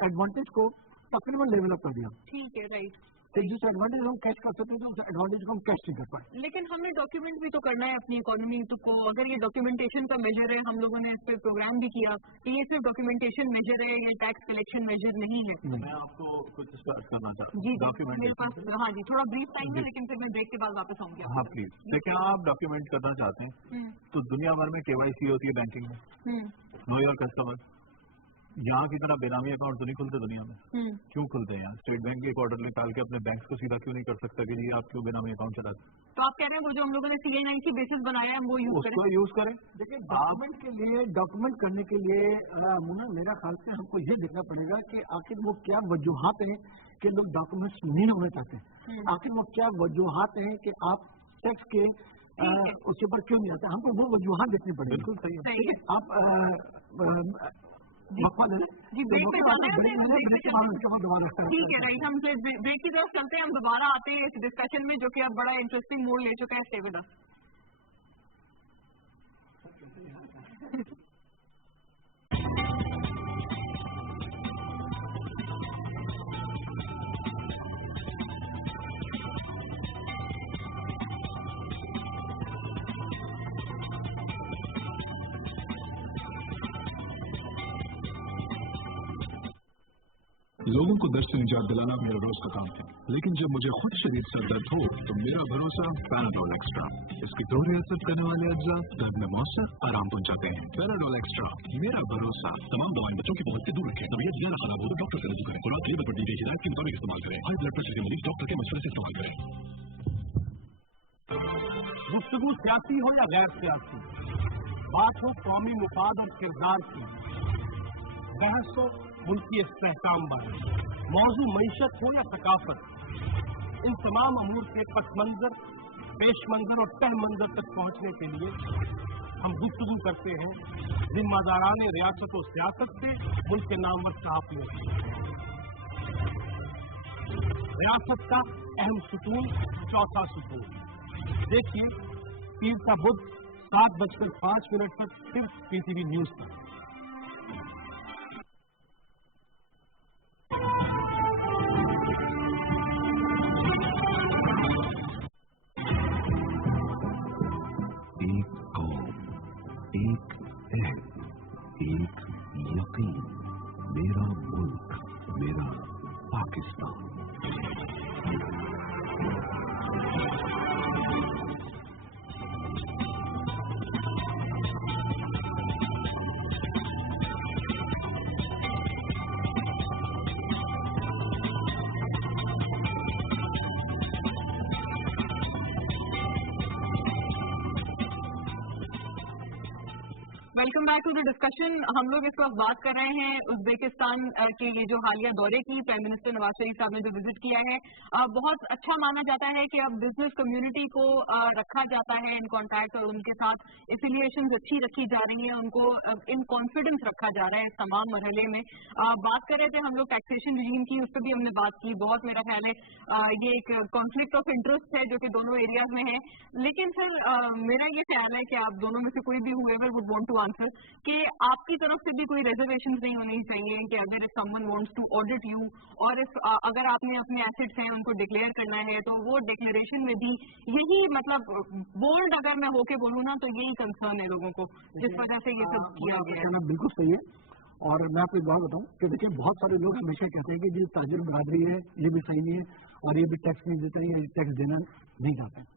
एडवांटेज को तकरीबन लेवल अप कर दिया। ठीक है, राइट। तो जिस एडवांटेज हम कैश कर सकते थे उस एडवांटेज को हम कैश नहीं कर पाए। लेकिन हमें डॉक्यूमेंट भी तो करना है अपनी इकोनॉमी को। अगर ये डॉक्यूमेंटेशन का मेजर है, हम लोगों ने इस पर प्रोग्राम भी किया कि ये सिर्फ डॉक्यूमेंटेशन मेजर है या टैक्स कलेक्शन मेजर नहीं है। मैं आपको कुछ स्टार्ट करना चाहता हूँ। जी मेरे पास, हाँ जी, थोड़ा ब्रीफ टाइम है, लेकिन फिर मैं ब्रेक के बाद वापस आऊंगी। हाँ प्लीज। लेकिन आप डॉक्यूमेंट करना चाहते हैं तो दुनिया भर में KYC होती है बैंकिंग में, नो योर कस्टमर। यहाँ की तरह बेनामी अकाउंट तो नहीं खुलते दुनिया में। क्यों खुलते हैं? स्टेट बैंक की एक ऑर्डर निकाल के अपने बैंक को सीधा क्यों नहीं कर सकता कि जी आप क्यों बेनामी अकाउंट चलाते? तो आप कह रहे हैं वो जो हम लोगों ने CA9 की बेसिस बनाया है वो यूज करें। देखिए डॉक्यूमेंट के लिए, डॉक्यूमेंट करने के लिए मुन्ना, मेरा ख्याल से हमको ये देखना पड़ेगा कि आखिर वो क्या वजूहात हैं कि लोग डॉक्यूमेंट्स नहीं होने चाहते। आखिर वो क्या वजूहात हैं कि आप टैक्स के उसके ऊपर क्यों नहीं आते। हमको वो वजूहात देखनी पड़ेगी। बिल्कुल सही है। आप जी ब्रेक पे जाना है, ठीक है, राइट। हम ब्रेक की तरफ चलते हैं, हम दोबारा आते हैं इस डिस्कशन में जो कि अब बड़ा इंटरेस्टिंग मोड़ ले चुका है। Stay with us. लोगों को दर्द से निजात दिलाना मेरा रोज का काम है, लेकिन जब मुझे खुद शरीर से दर्द हो तो मेरा भरोसा पैराडोल एक्स्ट्रा। इसकी दो रियासत करने वाले अज्जा दर्द में मौसर आराम पहुंचाते हैं। पैराडोल एक्स्ट्रा, मेरा भरोसा। तमाम दवाएं बच्चों की पहुंच से दूर रखें। तबीयत ज्यादा खराब हो तो डॉक्टर से रजू करें। खुराक लेबर पर दी गई हिदायत के मुताबिक इस्तेमाल करें। हाई ब्लड प्रेशर के मरीज डॉक्टर के मशवरे से इस्तेमाल करें। गुफ्तगू सियासी हो या गैर सियासी, बात हो कौमी मुफाद और किरदार की, बहस हो मुल्की इस्तेहकाम वाले, मौजू मईशत हो या सकाफत, इन तमाम अमूर के पस मंजर, पेश मंजर और तह मंजर तक पहुंचने के लिए हम गुफ्तगू करते हैं जिम्मेदारान रियासत और सियासत से, मुल्क के नामवर सहाफियों से। रियासत का अहम सुकून, चौथा सुकून। देखिए पीर का बुध 7:05 पर सिर्फ PTV न्यूज पर। एक कौम, एक अहद, एक यकीन, मेरा मुल्क, मेरा Pakistan. Welcome back to the discussion. हम लोग इस वक्त बात कर रहे हैं उज्बेकिस्तान के ये जो हालिया दौरे की प्राइम मिनिस्टर नवाज शरीफ साहब ने जो विजिट किया है। बहुत अच्छा माना जाता है कि अब बिजनेस कम्युनिटी को रखा जाता है इन कॉन्टैक्ट और उनके साथ एफिलिएशन अच्छी रखी जा रही है, उनको इन कॉन्फिडेंस रखा जा रहा है इस तमाम मरहले में। बात कर रहे थे हम लोग टैक्सेशन रिजीम की, उस पर भी हमने बात की। बहुत मेरा ख्याल है ये एक कॉन्फ्लिक्ट ऑफ इंटरेस्ट है जो कि दोनों एरियाज में है। लेकिन सर मेरा ये ख्याल है कि आप दोनों में से कोई भी however would want to answer कि आपकी तरफ से भी कोई रिजर्वेशन नहीं होनी चाहिए कि अगर if someone wants to audit you और इफ अगर आपने अपने एसेट्स हैं उनको डिक्लेयर करना है तो वो डिक्लेरेशन में भी यही मतलब बोल्ड अगर मैं होके बोलूँ ना तो यही कंसर्न है लोगों को, जिस वजह से ये सब किया गया है। बिल्कुल सही है। और मैं आपको एक बात बताऊं कि देखिए बहुत सारे लोग हमेशा कहते हैं कि जो ताजिर बरादरी है ये भी सही नहीं है और ये भी टैक्स नहीं देते हैं, ये टैक्स देना नहीं चाहते।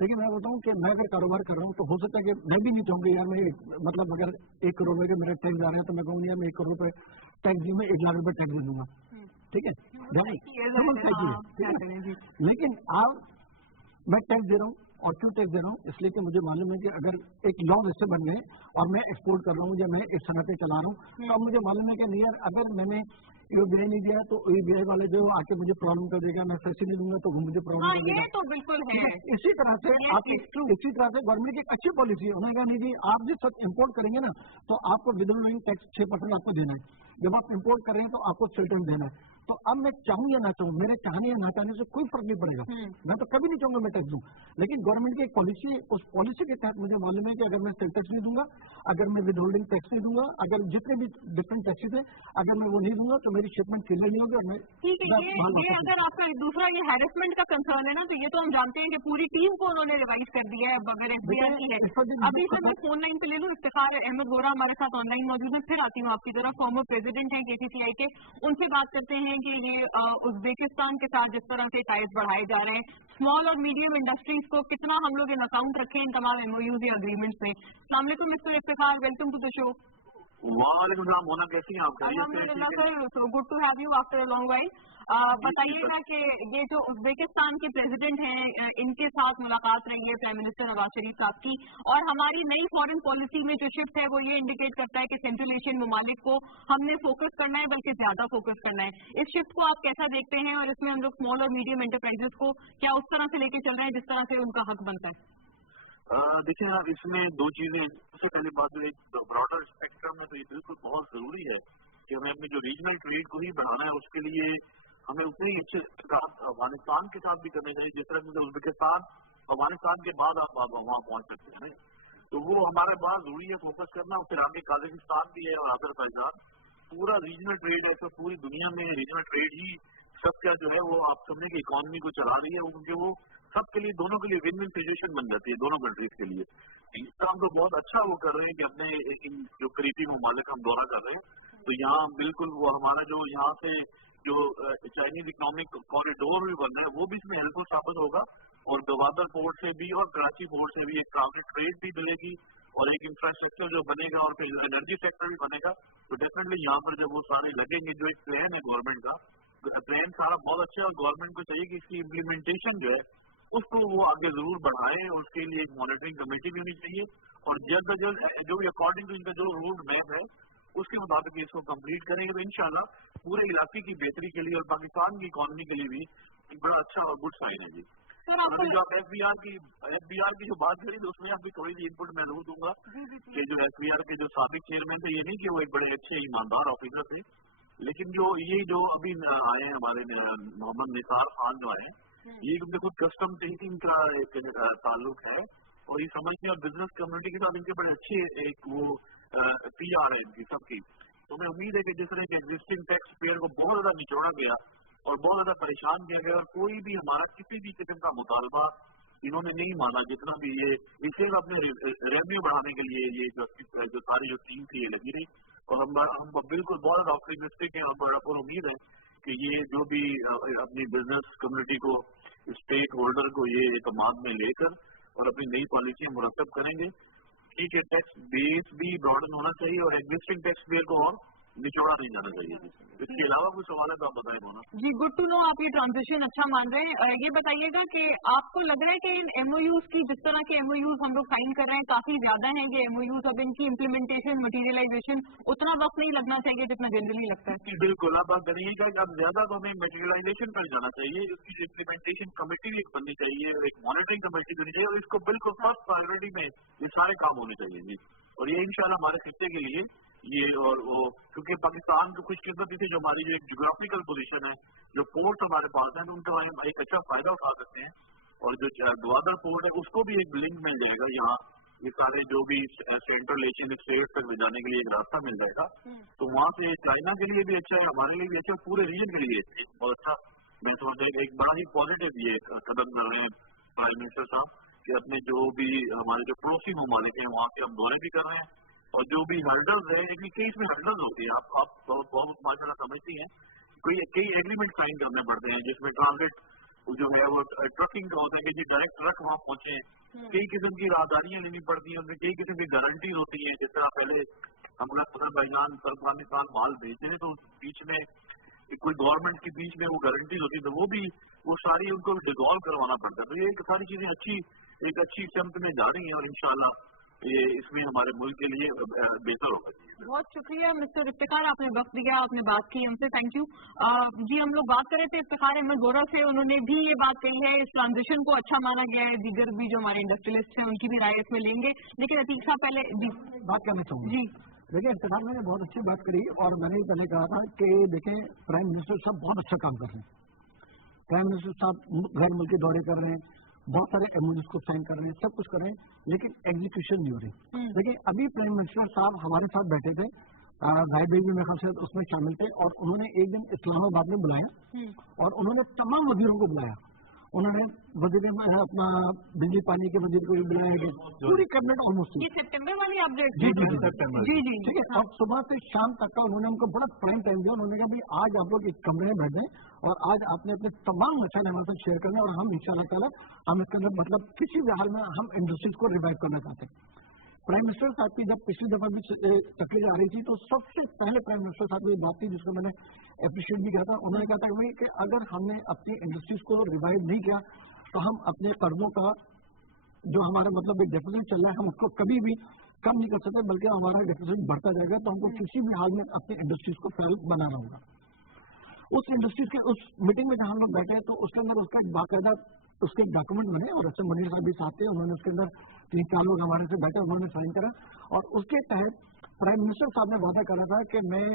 लेकिन मैं बताऊं कि मैं अगर कारोबार कर रहा हूं तो हो सकता है कि मैं भी नहीं चाहूंगा यार मैं मतलब अगर 1 करोड़ रुपए मेरा टैक्स आ रहा है तो मैं कहूँ यार मैं 1 करोड़ रुपए टैक्स दी, मैं 1 लाख रुपए टैक्स दे दूंगा। ठीक है, लेकिन आप मैं टैक्स दे रहा हूँ और क्यों टैक्स दे रहा हूँ, इसलिए कि मुझे मालूम है कि अगर एक लॉ ऐसे बन गए और मैं एक्सपोर्ट कर रहा हूँ या मैं एक सनतें चला रहा हूँ तो अब मुझे मालूम है कि नहीं यार अगर मैंने UBI नहीं दिया तो UBI वाले जो आके मुझे प्रॉब्लम कर देगा, मैं फैसे नहीं दूंगा तो वो मुझे प्रॉब्लम कर देगा। तो बिल्कुल है। इसी तरह से इसी तरह से गवर्नमेंट की एक अच्छी पॉलिसी है, उन्होंने कहा नहीं जी आप जिस वक्त इम्पोर्ट करेंगे ना तो आपको विदाउट टैक्स 6% आपको देना है, जब आप इम्पोर्ट करेंगे तो आपको स्टेटमेंट देना है। तो अब मैं चाहूँ या ना चाहूँ, मेरे चाहने या ना चाहने से कोई फर्क नहीं पड़ेगा। मैं तो कभी नहीं चाहूंगा मैं टैक्स दूं, लेकिन गवर्नमेंट की एक पॉलिसी, उस पॉलिसी के तहत मुझे मालूम है कि अगर मैं सेल टैक्स नहीं दूंगा, अगर मैं विद होल्डिंग टैक्स नहीं दूंगा, अगर जितने भी डिफरेंट टैक्सेस है अगर मैं वो नहीं दूंगा तो मेरी शिपमेंट क्लियर नहीं होगी और मैं ठीक है। ये अगर आपका दूसरा ये हैरेसमेंट का कंसर्न है ना, तो ये तो हम जानते हैं कि पूरी टीम को उन्होंने रिवाइज कर दिया है बगैर एफबीआर की है। अभी सर मैं फोन लाइन पे ले लूँ, इफ्तिखार अहमद गोरा हमारे साथ ऑनलाइन मौजूद है, फिर आती हूँ आपकी तरफ, फॉर्मर प्रेसिडेंट है KCCI के, उनसे बात करते हैं कि ये उज्बेकिस्तान के साथ जिस तरह से टाइज बढ़ाए जा रहे हैं, स्मॉल और मीडियम इंडस्ट्रीज को कितना हम लोग इन अकाउंट रखें इन तमाम MOUs या अग्रीमेंट्स में। अस्सलाम वालेकुम mister Iftikhar, welcome to the show. वालेकुम सलाम, मोना कैसी हैं आप? So good to have you after a long while. बताइएगा कि ये जो उज्बेकिस्तान के प्रेसिडेंट हैं, इनके साथ मुलाकात रही है प्राइम मिनिस्टर नवाज शरीफ साहब की, और हमारी नई फॉरेन पॉलिसी में जो शिफ्ट है वो ये इंडिकेट करता है कि सेंट्रल एशियन ममालिक को हमने फोकस करना है, बल्कि ज्यादा फोकस करना है। इस शिफ्ट को आप कैसा देखते हैं, और इसमें हम लोग स्मॉल और मीडियम एंटरप्राइजेस को क्या उस तरह से लेके चल रहे हैं जिस तरह से उनका हक बनता है? देखिए यार, इसमें दो चीजें। सबसे पहले बात जो एक ब्रॉडर स्पेक्ट्रम में तो ये बिल्कुल बहुत जरूरी है कि हमें अपने जो रीजनल ट्रेड को ही बढ़ाना है, उसके लिए हमें उतने ही अच्छे अफगानिस्तान के साथ भी करने चाहिए जिस तरह से उज्बेकिस्तान अफगानिस्तान के बाद आप वहाँ पहुंच सकते हैं। तो वो हमारे बहुत जरूरी है फोकस करना। और फिर आगे काजाकिस्तान भी है और अजरबैजान, पूरा रीजनल ट्रेड है। तो पूरी दुनिया में रीजनल ट्रेड ही सबका जो है वो आप समझे कि इकोनॉमी को चला रही है, क्योंकि वो सबके लिए, दोनों के लिए विन विन सिचुएशन बन जाती है, दोनों कंट्रीज के लिए। इस काम तो बहुत अच्छा वो कर रहे हैं कि अपने इन जो करीबी ममालिक हम दौरा कर रहे हैं, तो यहाँ बिल्कुल वो हमारा जो यहाँ से जो चाइनीज इकोनॉमिक कॉरिडोर भी बन रहा है वो भी इसमें हेल्पफुल साबित होगा। और गवादर पोर्ट से भी और कराची पोर्ट से भी एक ट्रांजिट ट्रेड भी मिलेगी और एक इंफ्रास्ट्रक्चर जो बनेगा और फिर एनर्जी सेक्टर भी बनेगा। तो डेफिनेटली यहाँ पर जब वो सारे लगेंगे, जो एक प्लान है गवर्नमेंट का, तो प्लान सारा बहुत अच्छा है और गवर्नमेंट को चाहिए कि इसकी इम्प्लीमेंटेशन जो है उसको वो आगे जरूर बढ़ाएं, और उसके लिए एक मॉनिटरिंग कमेटी भी होनी चाहिए, और जल्द से जल्द जो भी अकॉर्डिंग टू इनका जो रोड मैप है उसके मुताबिक इसको कंप्लीट करेंगे, तो इंशाल्लाह पूरे इलाके की बेहतरी के लिए और पाकिस्तान की इकोनॉमी के लिए भी एक बड़ा अच्छा और गुड साइन है जी। जो आप FBR की जो बात करी, तो उसमें आपकी थोड़ी सी इनपुट मैं जरूर दूंगा कि जो FBR के जो साबिक चेयरमैन थे, ये नहीं कि वो एक बड़े अच्छे ईमानदार ऑफिसर थे, लेकिन जो अभी आए हैं हमारे मोहम्मद निसार खान जो आए हैं, ये उनके खुद कस्टम से ही इनका एक ताल्लुक है, और ये समझते हैं और बिजनेस कम्युनिटी के साथ इनके बड़े अच्छे एक वो PR है इनकी सबकी। तो मैं उम्मीद है कि जिस तरह के एग्जिस्टिंग टैक्स पेयर को बहुत ज्यादा निचोड़ा गया और बहुत ज्यादा परेशान किया गया, और कोई भी हमारा किसी भी किस्म का मुतालबा इन्होंने नहीं माना, जितना भी ये इसे अपने रेवेन्यू बढ़ाने के लिए ये जो सारी जो टीम थी ये लगी रही, और हम बिल्कुल बहुत ऑप्टिमिस्टिक है और बड़ा उम्मीद है कि ये जो भी अपनी बिजनेस कम्युनिटी को, स्टेक होल्डर को ये एतमाद में लेकर और अपनी नई पॉलिसी मुरतब करेंगे। ठीक है, टैक्स बेस भी ब्रॉडन होना चाहिए और एग्जिस्टिंग टैक्स पेयर को और निचोड़ा नहीं जाना चाहिए। इसके अलावा कुछ सवाल है तो आप बताएं बोला जी। गुड टू नो, आप ये ट्रांजिशन अच्छा मान रहे हैं। ये बताइएगा कि आपको लग रहा है कि इन MOUs की, जिस तरह के MOUs हम लोग साइन कर रहे हैं, काफी ज्यादा हैं ये MOUs, अब इनकी इम्प्लीमेंटेशन, मटीरियलाइजेशन उतना वक्त नहीं लगना चाहिए जितना जनरली लगता है? बिल्कुल, आप बात करिएगा कि अब ज्यादा तो हमें मटीरियलाइजेशन पर जाना चाहिए, इसकी इम्प्लीमेंटेशन कमेटी भी बननी चाहिए और एक मॉनिटरिंग कमेटी होनी चाहिए, और इसको बिल्कुल फर्स्ट प्रायोरिटी में ये सारे काम होने चाहिए जी। और ये इंशाल्लाह हमारे खित्ते के लिए ये, और वो क्योंकि पाकिस्तान की खुशकिस्मती से जो हमारी जो एक जियोग्राफिकल पोजीशन है, जो पोर्ट हमारे पास है, तो उनका हम एक अच्छा फायदा उठा सकते हैं, और जो ग्वादर पोर्ट है उसको भी एक लिंक मिल जाएगा, यहाँ ये सारे जो भी सेंट्रल एशियन स्टेट तक जाने के लिए एक रास्ता मिल जाएगा, तो वहाँ से चाइना के लिए भी अच्छा है, हमारे लिए भी अच्छा, पूरे रीजन के लिए बहुत अच्छा। मैं समझता हूँ एक बड़ा ही पॉजिटिव ये कदम कर रहे हैं प्राइम मिनिस्टर साहब, कि अपने जो भी हमारे जो पड़ोसी ममालिक हैं वहाँ के हम दौरे भी कर रहे हैं, और जो भी हर्डल्स है, कई इसमें हर्डल्स होती है, आप बहुत माशाल्लाह समझती हैं, कई एग्रीमेंट साइन करने पड़ते हैं जिसमें ट्रांजिट जो है वो ट्रकिंग का होता है कि डायरेक्ट ट्रक वहाँ पहुंचे, कई किस्म की राहदारियां लेनी पड़ती हैं, उनमें कई किस्म की गारंटीज होती हैं। जिस तरह पहले हमारा अजरबैजान अफगानिस्तान माल भेजते हैं तो बीच में कोई गवर्नमेंट के बीच में वो गारंटीज होती है, तो वो सारी उनको डिजॉल्व करवाना पड़ता है। तो ये सारी चीजें एक अच्छी समत में जा रही है, और इंशाल्लाह ये इसमें हमारे मुल्क के लिए बेहतर होगा। बहुत शुक्रिया मिस्टर इफ्तिखार, आपने वक्त दिया, आपने बात की हमसे, थैंक यू जी। हम लोग बात कर रहे थे इफ्तिखार अहमद गोरा से, उन्होंने भी ये बात कही है, इस ट्रांजिशन को अच्छा माना गया है, दीगर भी जो हमारे इंडस्ट्रियलिस्ट हैं उनकी भी राय इसमें लेंगे, लेकिन अतीक साहब पहले बात करना चाहूँगा जी। देखिए इफ्तिखार मैंने बहुत अच्छी बात करी और मैंने पहले कहा था कि देखें प्राइम मिनिस्टर साहब बहुत अच्छा काम कर रहे हैं। प्राइम मिनिस्टर साहब गैर मुल्की दौरे कर रहे हैं, बहुत सारे एमओयूज को साइन कर रहे हैं, सब कुछ कर रहे हैं, लेकिन एग्जीक्यूशन नहीं हो रही। देखिए अभी प्राइम मिनिस्टर साहब हमारे साथ बैठे थे, जाहिद भाई भी मेरे ख्याल से उसमें शामिल थे, और उन्होंने एक दिन इस्लामाबाद में बुलाया और उन्होंने तमाम वजीरों को बुलाया। उन्होंने वजीर अपना बिजली पानी के वजीर को भी बुलाया गया, पूरी कैबिनेट ऑलमोस्ट। ये सितंबर वाली अपडेट जी सितंबर जी जी ठीक है। और सुबह से शाम तक का उन्होंने हमको बड़ा प्राइम टाइम दिया। उन्होंने कहा भाई आज आप लोग एक कमरे में बैठ जाएं और आज आपने अपने तमाम मसले हमारे साथ शेयर करने, और हम इंशाल्लाह ताला हम इसके अंदर मतलब किसी भी हाल में हम इंडस्ट्रीज को रिवाइव करना चाहते हैं। प्राइम मिनिस्टर साहब की जब पिछली दफा भी तकलीफ आ रही थी तो सबसे पहले प्राइम मिनिस्टर साहब की बात थी जिसको मैंने अप्रिशिएट भी किया था। उन्होंने कहा था भाई कि अगर हमने अपनी इंडस्ट्रीज को रिवाइव नहीं किया तो हम अपने कर्जों का जो हमारा मतलब एक डेफिसिट चल रहा है हम उसको कभी भी कम नहीं कर सकते, बल्कि हमारा डेफिसिट बढ़ता जाएगा। तो हमको किसी भी हाल में अपनी इंडस्ट्रीज को फैल बनाना होगा। उस इंडस्ट्रीज के उस मीटिंग में जहां हम लोग बैठे तो उसके अंदर उसका बाकायदा उसके डॉक्यूमेंट बने और अच्छा मुनीर साहब भी साथ थे। उन्होंने उसके अंदर 3-4 लोग हमारे से बैठे, उन्होंने साइन करा और उसके तहत प्राइम मिनिस्टर साहब ने वादा करा था कि मैं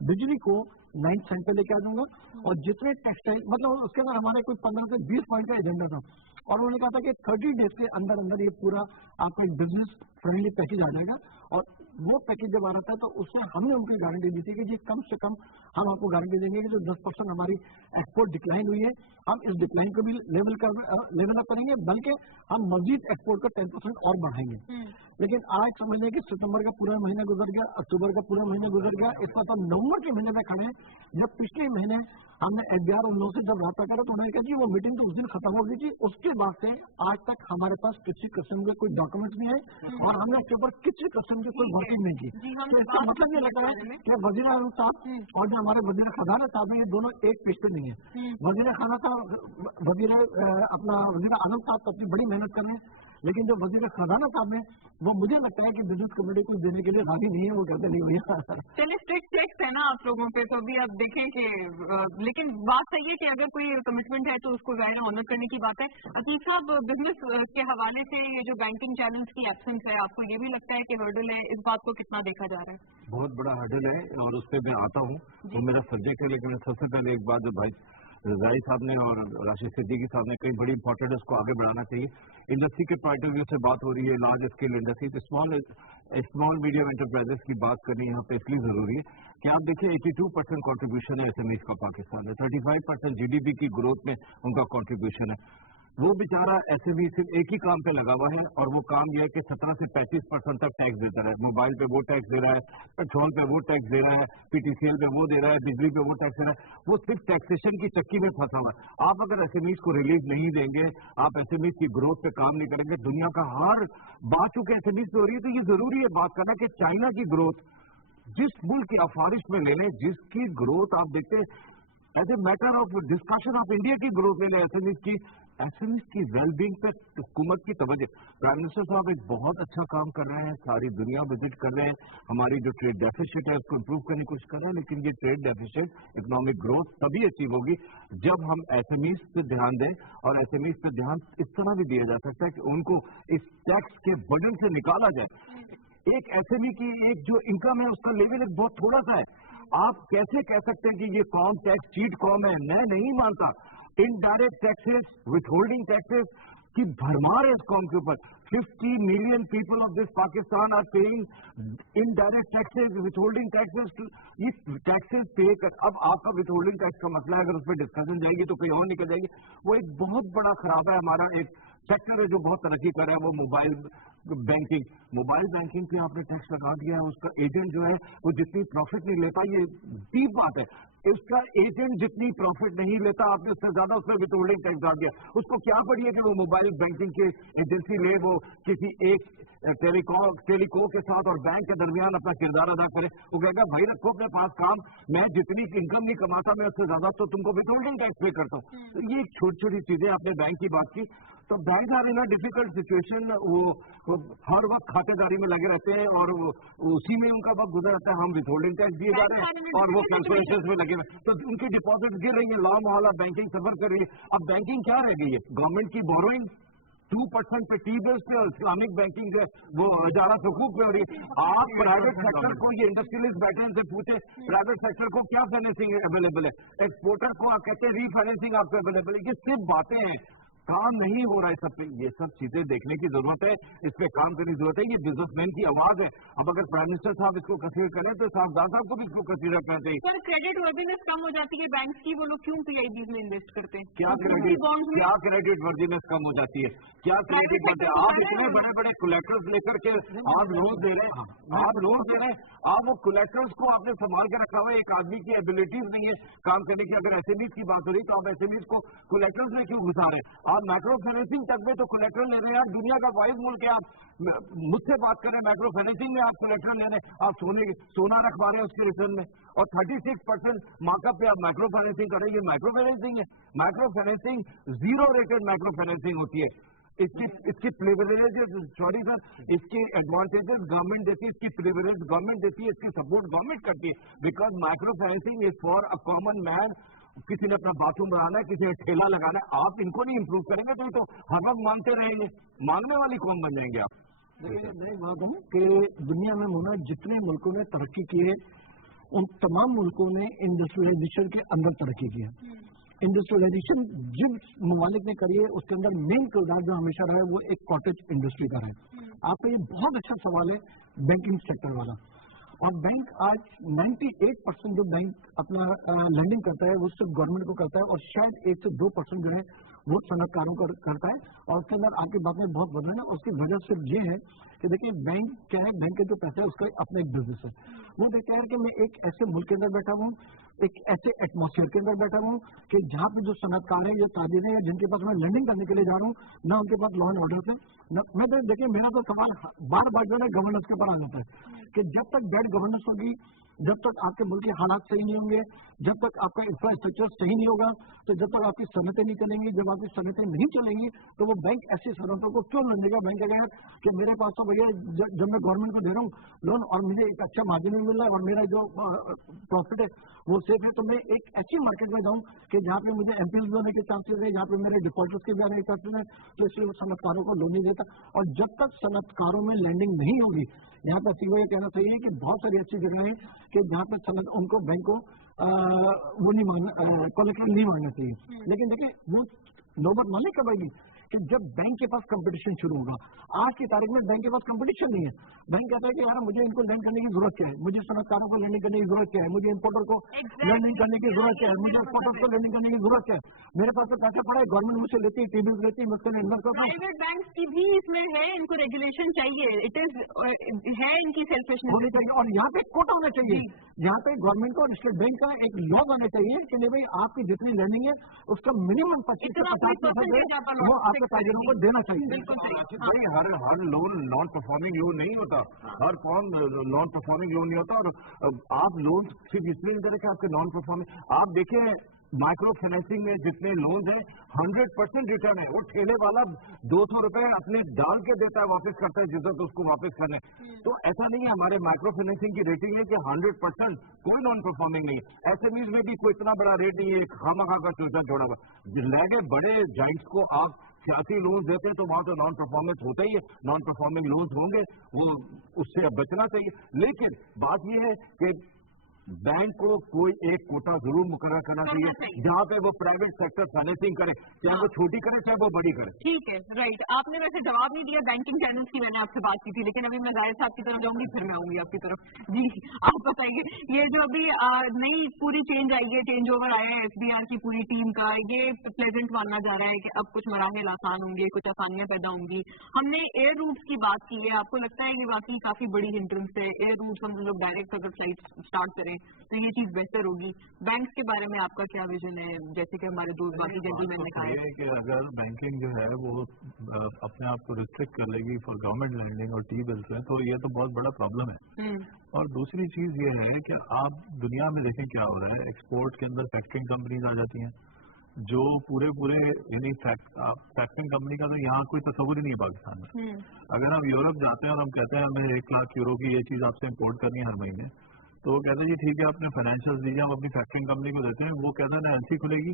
बिजली को 9th सेंट पे लेके आ जाऊंगा और जितने टेक्सटाइल मतलब उसके अंदर हमारे कोई 15 से 20 पॉइंट का एजेंडा था। और उन्होंने कहा था कि 30 डेज के अंदर अंदर ये पूरा आपको एक बिजनेस फ्रेंडली पैकेज आ जाएगा। और वो पैकेज जब आ रहा था तो उसमें हमने उनको गारंटी दी थी कि जी कम से कम हम आपको गारंटी देंगे कि जो 10% हमारी एक्सपोर्ट डिक्लाइन हुई है हम इस डिक्लाइन को भी लेवल अप करेंगे, बल्कि हम मजीद एक्सपोर्ट का 10% और बढ़ाएंगे। लेकिन आज समझिए कि सितंबर का पूरा महीना गुजर गया, अक्टूबर का पूरा महीना गुजर गया, इस वक्त हम नवंबर के महीने में खड़े हैं। जब पिछले महीने हमने एफबीआर उन लोगों से जब रब्ता करा तो उन्होंने कहा जी वो मीटिंग तो उस दिन खत्म हो गई थी। उसके बाद से आज तक हमारे पास किसी किस्म के कोई डॉक्यूमेंट्स नहीं है और हमने इसके ऊपर किसी किस्म की कोई वर्किंग नहीं की। तो इसका मतलब ये लग रहा है कि वजीर आजम साहब और जो हमारे वजीर खजाना साहब है ये दोनों एक पेज पे नहीं है। वजीर खाना साहब वजीर आजम साहब तो अपनी बड़ी मेहनत कर रहे हैं, लेकिन जो वजीर खजाना साहब ने वो मुझे लगता है कि बिजनेस कम्युनिटी को देने के लिए राजी नहीं है। वो कहते नहीं भैया चलिए स्ट्रिक्ट चेक्स है ना आप लोगों पे, तो अभी आप देखें कि लेकिन बात सही है कि अगर कोई कमिटमेंट है तो उसको ज़ाहिर ऑनर करने की बात है। अकीब साहब बिजनेस के हवाले से ये जो बैंकिंग चैलेंज की एब्सेंस है आपको ये भी लगता है कि हर्डल है, इस बात को कितना देखा जा रहा है? बहुत बड़ा हर्डल है और उस पर मैं आता हूँ वो मेरा सब्जेक्ट है। लेकिन सबसे पहले एक बात जो भाई रजाई साहब ने और राशिद सिद्दीकी साहब ने कई बड़ी इंपॉर्टेंट है उसको आगे बढ़ाना चाहिए। इंडस्ट्री के पॉइंट ऑफ व्यू से बात हो रही है, large scale industry, small medium enterprises की बात करनी यहाँ पे इसलिए जरूरी है कि आप देखिए 82% कॉन्ट्रीब्यूशन है एसएमईज का पाकिस्तान में, 35% जीडीपी की ग्रोथ में उनका कॉन्ट्रीब्यूशन है। वो बेचारा एसएमई सिर्फ एक ही काम पे लगा हुआ है और वो काम यह है कि 17 से 35% तक टैक्स देता है। मोबाइल पे वो टैक्स दे रहा है, पेट्रोल पे वो टैक्स दे रहा है, पीटीसीएल पे वो दे रहा है, बिजली पे वो टैक्स दे रहा है। वो सिर्फ टैक्सेशन की चक्की में फंसा हुआ है। आप अगर एसएमईज को रिलीफ नहीं देंगे, आप एसएमईज की ग्रोथ पे काम नहीं करेंगे, दुनिया का हर बात चूंकि एसएमईज पे हो रही है तो ये जरूरी है बात करना कि चाइना की ग्रोथ जिस मुल्क की आफारिश में ले लें, जिसकी ग्रोथ आप देखते as a matter of discussion of India की ग्रोथ ले लें, एसएमईज की वेलबींग पे हुकूमत की तवज्जो। प्राइम मिनिस्टर साहब एक बहुत अच्छा काम कर रहे हैं, सारी दुनिया विजिट कर रहे हैं, हमारी जो ट्रेड डेफिसिट है उसको इम्प्रूव करने की कोशिश कर रहे हैं। लेकिन ये ट्रेड डेफिसिट इकोनॉमिक ग्रोथ तभी अचीव होगी जब हम एसएमईज पे ध्यान दें, और एसएमईज पे ध्यान इस तरह भी दिया जा सकता है कि उनको इस टैक्स के बर्डन से निकाला जाए। एक एसएमई की एक जो इनकम है उसका लेवल एक बहुत थोड़ा सा है। आप कैसे कह सकते हैं कि ये कॉम टैक्स चीट कॉम है? मैं नहीं मानता। इनडायरेक्ट टैक्सेस, विथहोल्डिंग टैक्सेस की भरमार है इस कॉम के ऊपर। 50 million people of this Pakistan are paying indirect taxes, withholding taxes. ये टैक्सेस पे कर, अब आपका विथहोल्डिंग टैक्स का मसला है, अगर उस पर डिस्कशन जाएगी तो कहीं और निकल जाएगी। वो एक बहुत बड़ा खराब है। हमारा एक सेक्टर है जो बहुत तरक्की कर रहा है, वो मोबाइल बैंकिंग। मोबाइल बैंकिंग पे आपने टैक्स लगा दिया है, उसका एजेंट जो है वो जितनी प्रॉफिट नहीं लेता, ये डीप बात है, उसका एजेंट जितनी प्रॉफिट नहीं लेता आपने उससे ज्यादा उस पर विथहोल्डिंग टैक्स डाल दिया। उसको क्या पड़ी है कि वो मोबाइल बैंकिंग की एजेंसी ले, वो किसी एक टेलीकॉम के साथ और बैंक के दरमियान अपना किरदार अदा करे। वो कहेगा भाई रखो अपने पास काम, मैं जितनी इनकम नहीं कमाता मैं उससे ज्यादा तो तुमको विथहोल्डिंग टैक्स पे करता हूँ। तो ये छोटी छोटी चीजें, आपने बैंक की बात की, तो bank are in a difficult situation. वो हर वक्त खातेदारी में लगे रहते हैं और उसी में उनका वक्त गुजर जाता है। हम विथहोल्डिंग टैक्स दिए जा रहे हैं और वो कैलकुलेशन में लगे हुए, तो उनकी डिपॉजिट गिर रही है, लॉ मोहल्ला बैंकिंग सफर कर रही है। अब बैंकिंग क्या रह गई है? गवर्नमेंट की बोरोइंग, 2% पे टी बिल्स पे और इस्लामिक बैंकिंग जो है वो हजारा सुकूक पे हो रही है। आप प्राइवेट सेक्टर को, ये इंडस्ट्रियलिस्ट बैठे इनसे पूछे प्राइवेट सेक्टर को क्या फाइनेंसिंग अवेलेबल है, एक्सपोर्टर को आप कहते हैं रीफाइनेंसिंग आपको अवेलेबल है। ये सिर्फ बातें हैं, काम नहीं हो रहा है सब पे। ये सब चीजें देखने की जरूरत है, इस पे काम करने की जरूरत है। ये बिजनेसमैन की आवाज है। अब अगर प्राइम मिनिस्टर साहब इसको कंसीडर करें तो साहब को भी इसको कंसीडर करना चाहिए। पर क्रेडिट वर्दीनेस कम हो जाती है बैंक्स की, वो लोग क्यों पीआईबीज में इन्वेस्ट करते हैं? क्या क्रेडिट वर्दीनेस कम हो जाती है? क्या क्रेडिट वर्दी? आप इतने बड़े बड़े कोलेक्टर्स लेकर के आप लोन दे रहे हैं, आप वो कोलेक्टर्स को आपने संभाल के रखा हुआ है। एक आदमी की एबिलिटीज नहीं है काम करने की। अगर एसएमईज की बात हो रही तो आप एसएमईज को कोलेक्टर्स में क्यों घुसा रहे हैं? आप माइक्रो फाइनेंसिंग तक में तो कोलेक्टर ले रहे हैं। आप दुनिया का वाइज मुल्क है, आप मुझसे बात करें माइक्रो फाइनेंसिंग में आप कोलेक्टर ले रहे हैं, आप सोना रखवा रहे हैं उसके रिटर्न में, और 36% मार्कअप पे आप माइक्रो फाइनेंसिंग कर रहे हैं। ये माइक्रो फाइनेंसिंग है? Micro financing zero rated micro financing होती है। इसकी प्रिविलेजेस, सॉरी सर, इसके एडवांटेजेस गवर्नमेंट देती है, इसकी प्रिविलेज गवर्नमेंट देती है, इसकी सपोर्ट गवर्नमेंट करती है। Because micro financing is for a common man. किसी ने अपना बाथरूम बनाना है, किसी ने ठेला लगाना है, आप इनको नहीं इंप्रूव करेंगे तो ये तो हर वक्त मांगते रहेंगे। मांगने वाली कौन बन जाएंगे आप? देखिए, मैं बात हूँ कि दुनिया में होना जितने मुल्कों ने तरक्की की है उन तमाम मुल्कों ने इंडस्ट्रियलाइजेशन के अंदर तरक्की की है। इंडस्ट्रियलाइजेशन जिस ममालिक ने करी है उसके अंदर मेन किरदार जो हमेशा रहा है वो एक कॉटेज इंडस्ट्री का है। आपका ये बहुत अच्छा सवाल है बैंकिंग सेक्टर वाला। और बैंक आज 98% जो बैंक अपना लैंडिंग करता है वो सिर्फ गवर्नमेंट को करता है, और शायद 1 से 2% जो है वो सनतकारों को करता है। और उसके अंदर आपकी बात में बहुत बदलाव है। उसकी वजह सिर्फ ये है कि देखिए बैंक क्या है, बैंक के जो पैसे है उसका अपना एक बिजनेस है। वो देखता है कि मैं एक ऐसे मुल्क के अंदर बैठा हूँ, एक ऐसे एटमॉस्फेयर के अंदर बैठा हूँ कि जहाँ पे जो सनतकार है, जो ताजिर है, जिनके पास मैं लैंडिंग करने के लिए जा रहा हूँ, ना उनके पास लॉ एंड ऑर्डर है। मैं तो देखिए, मेरा तो सवाल बार बार जो है गवर्नेंस के ऊपर आ जाता है कि जब तक बैड गवर्नेंस होगी, जब तक आपके मुल्क के हालात सही नहीं होंगे, जब तक आपका इंफ्रास्ट्रक्चर सही नहीं होगा, तो जब तक आपकी सनतें नहीं चलेंगी, जब आपकी सनतें नहीं चलेंगी तो वो बैंक ऐसी सनतों को क्यों लोन देगा? बैंक कहेगा कि मेरे पास तो भैया जब मैं गवर्नमेंट को दे रहा हूँ लोन और मुझे एक अच्छा मार्जिन भी मिल रहा है और मेरा जो प्रॉफिट है वो सेफ है, तो मैं एक ऐसी मार्केट में जाऊँ कि जहाँ पे मुझे एमपीएस भी होने के चांसेस है, जहाँ पे मेरे डिफॉल्टर्स के भी आने के चांसेस है, तो इसलिए वो सनतकारों को लोन नहीं देता। और जब तक सनतकारों में लैंडिंग नहीं होगी, यहाँ पर सीओ ये कहना चाहिए कि बहुत सारी अच्छी जगह है कि जहाँ पे सनत उनको बैंक को वो नहीं मांगना, कोलेक्टर नहीं मांगना चाहिए। लेकिन देखिए वो नौबत माने कब आएगी कि जब बैंक के पास कंपटीशन शुरू होगा। आज की तारीख में बैंक के पास कंपटीशन नहीं है। बैंक कहता है कि यार मुझे इनको लैंड करने की जरूरत क्या है, मुझे सनतकारों को लैंडिंग करने की जरूरत क्या है, मुझे इंपोर्टर को लैंडिंग करने की जरूरत क्या है, मुझे एक्सपोर्टर को लैंडिंग करने की जरूरत क्या है। मेरे पास तो पैसा पड़ा है, गवर्नमेंट मुझसे लेती है, टीबीएस लेती है, मुझसे इन्वेस्ट करता हूँ। प्राइवेट बैंक की भी इसमें है, इनको रेगुलेशन चाहिए, इट इज है इनकी सेल्फिशनेस होनी चाहिए। और यहाँ पे कोटा होना चाहिए, यहाँ पे गवर्नमेंट को और स्टेट बैंक का एक लॉ होना चाहिए कि नहीं भाई आपकी जितनी लैंडिंग है उसका मिनिमम 25 से 50% वो आपके ताजिरों को देना चाहिए। हर लोन नॉन परफॉर्मिंग लोन नहीं होता, हर फॉर्म नॉन परफॉर्मिंग लोन नहीं होता। और आप लोन सिर्फ इसलिए नहीं करें कि आपके नॉन परफॉर्मिंग, आप देखें माइक्रो फाइनेंसिंग में जितने लोन हैं 100% रिटर्न है। वो ठेले वाला 200 रुपए अपने डाल के देता है, वापस करता है जितना तो उसको वापस करने। तो ऐसा नहीं है, हमारे माइक्रो फाइनेंसिंग की रेटिंग है कि 100% कोई नॉन परफॉर्मिंग नहीं है। एसएमईज में भी कोई इतना बड़ा रेट नहीं है, खामखा का सोचा छोड़ा हुआ। लगे बड़े जाइंट्स को आप सियासी लोन देते हैं तो वहां तो नॉन परफॉर्मेंस होता ही है, नॉन परफॉर्मिंग लोन्स होंगे, वो उससे बचना चाहिए। लेकिन बात यह है कि बैंक को कोई एक कोटा जरूर मुकर्रर करना चाहिए जहां पे वो प्राइवेट सेक्टर फाइनेंसिंग करे, चाहे वो छोटी करे चाहे वो बड़ी करे। ठीक है, राइट। आपने वैसे जवाब नहीं दिया बैंकिंग चैनल्स की, मैंने आपसे बात की थी, लेकिन अभी मैं जाहिर साहब की तरफ जाऊंगी, फिर मैं आऊंगी आपकी तरफ। जी आप बताइए, ये जो अभी नई पूरी चेंज आई है, चेंज ओवर आया है एफबीआर की पूरी टीम का, ये प्लेजेंट माना जा रहा है कि अब कुछ मराहल आसान होंगे, कुछ आसानियां पैदा होंगी। हमने एयर रूट्स की बात की है, आपको लगता है ये वाकई काफी बड़ी हिंड्रेंस है? एयर रूट्स हम लोग डायरेक्ट अगर फ्लाइट स्टार्ट करें तो ये चीज बेहतर होगी। बैंक्स के बारे में आपका क्या विजन है? जैसे कि हमारे दो बाकी जेंटलमैन ने कहा है कि अगर बैंकिंग जो है वो अपने आप को रिस्ट्रिक्ट कर लेगी फॉर गवर्नमेंट लैंडिंग और टी बिल्स में, तो ये तो बहुत बड़ा प्रॉब्लम है। और दूसरी चीज ये है कि आप दुनिया में देखें क्या हो रहा है, एक्सपोर्ट के अंदर फैक्टरिंग कंपनीज आ जाती हैं जो पूरे यानी फैक्टरिंग कंपनी का तो यहाँ कोई तस्वुर ही नहीं है पाकिस्तान में। अगर हम यूरोप जाते हैं और हम कहते हैं हमें 1 लाख यूरो की ये चीज आपसे इम्पोर्ट करनी है हर महीने, तो वो कहते हैं जी ठीक है, अपने फाइनेंशियल दीजिए, हम अपनी फैक्टरिंग कंपनी को देते हैं। वो कहते हैं एलसी खुलेगी,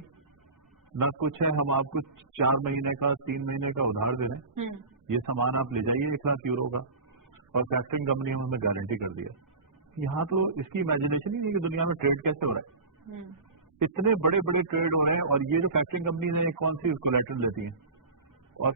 न कुछ है, हम आपको 4 महीने का 3 महीने का उधार दे दें, ये सामान आप ले जाइए 1 लाख यूरो का, और फैक्टरिंग कंपनी ने हमें गारंटी कर दिया। यहाँ तो इसकी इमेजिनेशन ही नहीं कि दुनिया में ट्रेड कैसे हो रहा है। इतने बड़े बड़े ट्रेड हो रहे हैं, और ये जो फैक्टरिंग कंपनी है कौन सी कोलेटरल लेती है, और